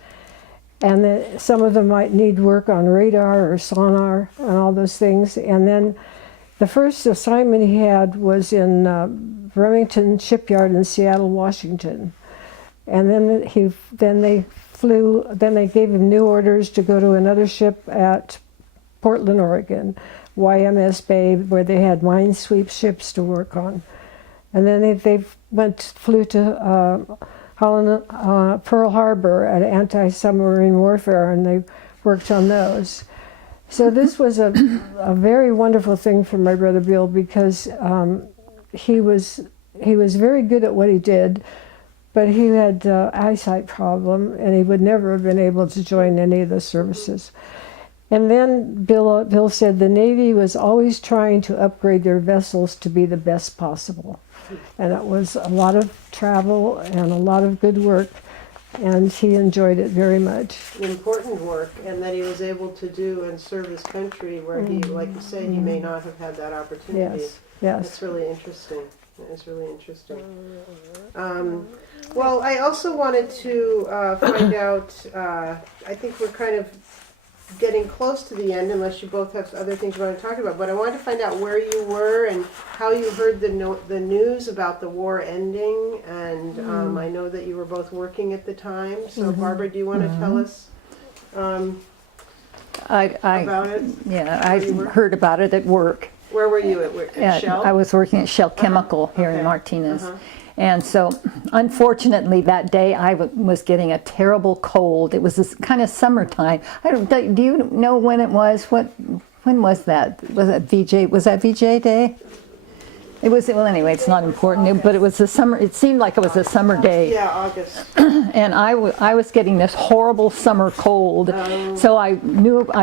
and some of them might need work on radar or sonar and all those things. And then the first assignment he had was in Remington Shipyard in Seattle, Washington. And then they gave him new orders to go to another ship at Portland, Oregon, YMS Bay, where they had minesweep ships to work on. And then they flew to Pearl Harbor at anti-submarine warfare, and they worked on those. So this was a very wonderful thing for my brother Bill, because he was very good at what he did, but he had an eyesight problem, and he would never have been able to join any of the services. And then Bill said the Navy was always trying to upgrade their vessels to be the best possible. And it was a lot of travel and a lot of good work, and he enjoyed it very much. Important work, and that he was able to do and serve his country where he, like you say, he may not have had that opportunity. Yes. That's really interesting. That is really interesting. Well, I also wanted to find out, I think we're kind of getting close to the end, unless you both have other things you want to talk about, but I wanted to find out where you were and how you heard the news about the war ending, and I know that you were both working at the time, so Barbara, do you want to tell us about it? Yeah, I heard about it at work. Where were you at Shell? I was working at Shell Chemical here in Martinez. And so, unfortunately, that day I was getting a terrible cold. It was this kind of summertime. Do you know when it was? When was that? Was that VJ? Was that VJ day? It was. Well, anyway, it's not important. But it was the summer. It seemed like it was a summer day. Yeah, August. And I was getting this horrible summer cold. So I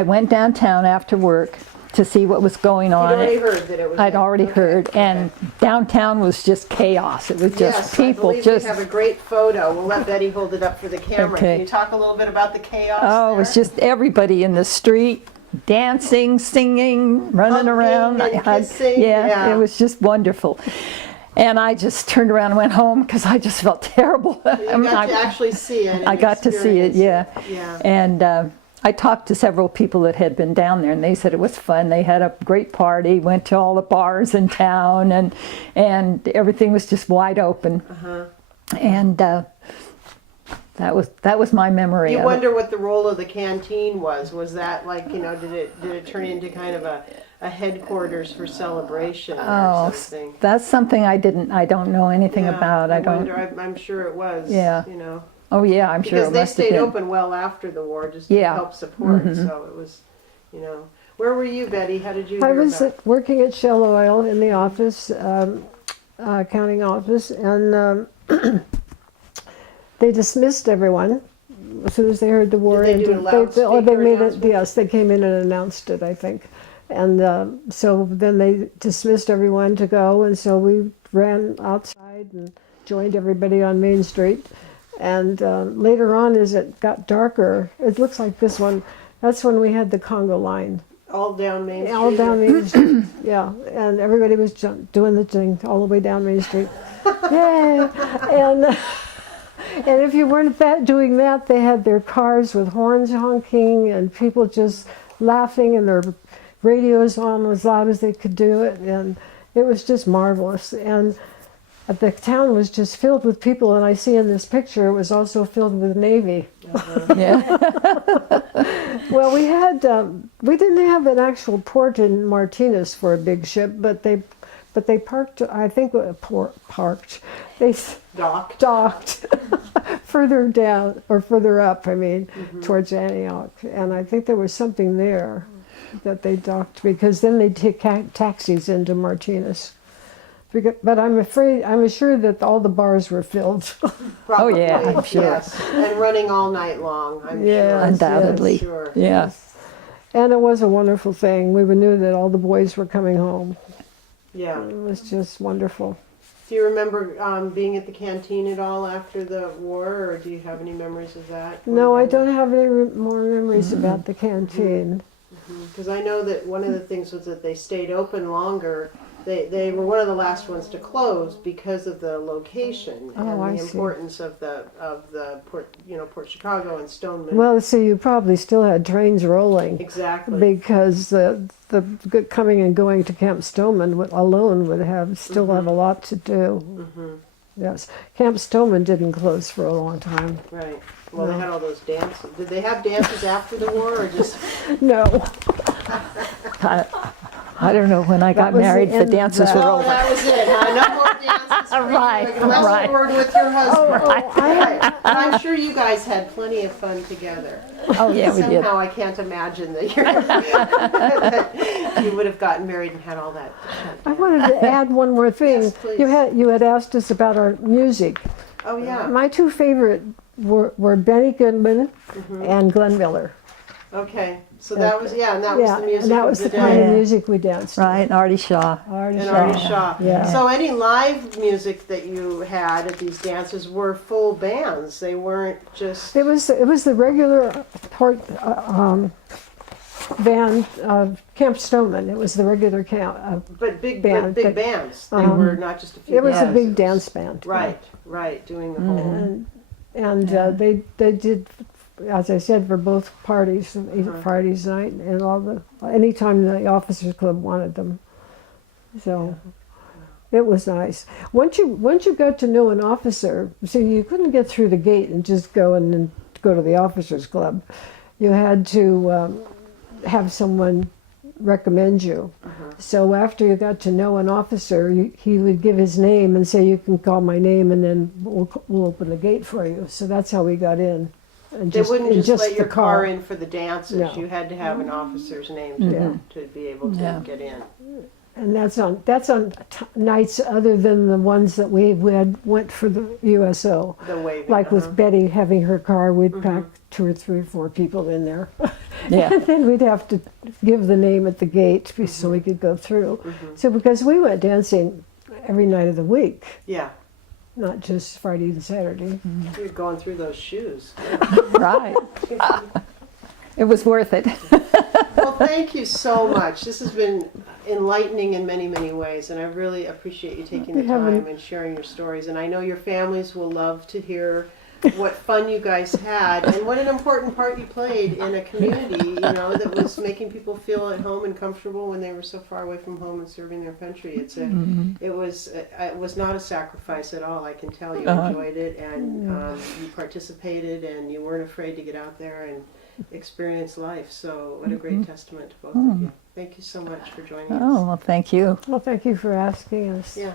went downtown after work to see what was going on. You'd already heard that it was. I'd already heard, and downtown was just chaos. It was just people. I believe we have a great photo. We'll let Betty hold it up for the camera. Okay. Can you talk a little bit about the chaos? Oh, it was just everybody in the street, dancing, singing, running Hugging around. and kissing, Yeah, yeah. it was just wonderful. And I just turned around and went home because I just felt terrible. You got to actually see it. And I got to see it, experience yeah. Yeah. And I talked to several people that had been down there, and they said it was fun. They had a great party, went to all the bars in town, and everything was just wide open. And that was my memory. You of wonder what the role of the canteen was. Was that like, you know, did it turn into kind of a headquarters for celebration or something? That's something I don't know anything Yeah, about. I wonder. I'm sure it was. Yeah. You know. Oh yeah, I'm sure Because it they must have stayed been. open well after the war, just to Yeah. help support. So it was, you know. Where were you, Betty? How did you I hear was about? working at Shell Oil in the office, accounting office, and they dismissed everyone as soon as they heard the war Did they do ended. a loudspeaker they made it. announcement? Yes, they came in and announced it, I think, and so then they dismissed everyone to go, and so we ran outside and joined everybody on Main Street. And later on, as it got darker, it looks like this one. That's when we had the Congo line. All down Main Street. All down Main Street, yeah, and everybody was doing the thing all the way down Main Street. Yay! And if you weren't doing that, they had their cars with horns honking and people just laughing and their radios on as loud as they could do it, and it was just marvelous. And the town was just filled with people, and I see in this picture it was also filled with Navy. Yeah. Well, we didn't have an actual port in Martinez for a big ship, but they parked. I think parked. They docked further down or further up. I mean, towards Antioch, and I think there was something there that they docked because then they'd take taxis into Martinez. But I'm sure that all the bars were filled. Probably, yeah, I'm sure. Yes. And running all night long, I'm Yes, sure. Undoubtedly. Yes, sure. Yeah. And it was a wonderful thing. We knew that all the boys were coming home. Yeah. It was just wonderful. Do you remember being at the canteen at all after the war, or do you have any memories of that? No, I don't have any more memories about the canteen. Because I know that one of the things was that they stayed open longer. They were one of the last ones to close because of the location and Oh, I the see. importance of the Port, Port Chicago and Stoneman. Well, see, you probably still had trains rolling Exactly. because the coming and going to Camp Stoneman alone would still have a lot to do. Yes, Camp Stoneman didn't close for a long time. Right. Well, they had all those dances. Did they have dances after the war, or just? No, I don't know, when I got was the married, the end of dances that. were Oh, over. that was it. Huh? No more dances. For Right, you. Less right. word with your husband. I But I'm sure you guys had plenty of fun together. Oh yeah, we did. Somehow I can't imagine that you would have gotten married and had all that. I wanted to add one more thing. Yes, please. You had asked us about our music. Oh yeah. My two favorite were Benny Goodman and Glenn Miller. Okay. So that was and that was Yeah, the music. and that of was the day. kind of Yeah. music we danced to. Right, Artie Shaw. Artie And Shaw. Artie Shaw. Yeah. So any live music that you had at these dances were full bands. They weren't just. It was the regular port band of Camp Stoneman. It was the regular camp. But big band, big but- bands. They were not just a few. It was a bands. big dance band. Right. Doing the whole. And they did, as I said, for both parties, parties night and anytime the officers club wanted them. So it was nice. Once you got to know an officer, see, you couldn't get through the gate and just go and go to the officers club. You had to have someone recommend you. So after you got to know an officer, he would give his name and say, "You can call my name, and then we'll open the gate for you." So that's how we got in. And They wouldn't in just let the your car in for the dances. No. You had to have an officer's name to be able to Yeah. get in. And that's on nights other than the ones that we went for the USO. The waving. Like with Betty having her car, we'd pack 2 or 3 or 4 people in there. Yeah. And then we'd have to give the name at the gate so we could go through. So because we went dancing every night of the week, Yeah. not just Friday and Saturday. You're going through those shoes. Right. it was worth it. Well, thank you so much. This has been enlightening in many, many ways, and I really appreciate you taking the We haven't- time and sharing your stories. And I know your families will love to hear what fun you guys had and what an important part you played in a community, you know, that was making people feel at home and comfortable when they were so far away from home and serving their country. It was not a sacrifice at all. I can tell you enjoyed it, and you participated, and you weren't afraid to get out there and experience life. So what a great testament to both of you. Thank you so much for joining us. Oh, well, thank you. Well, thank you for asking us. Yeah.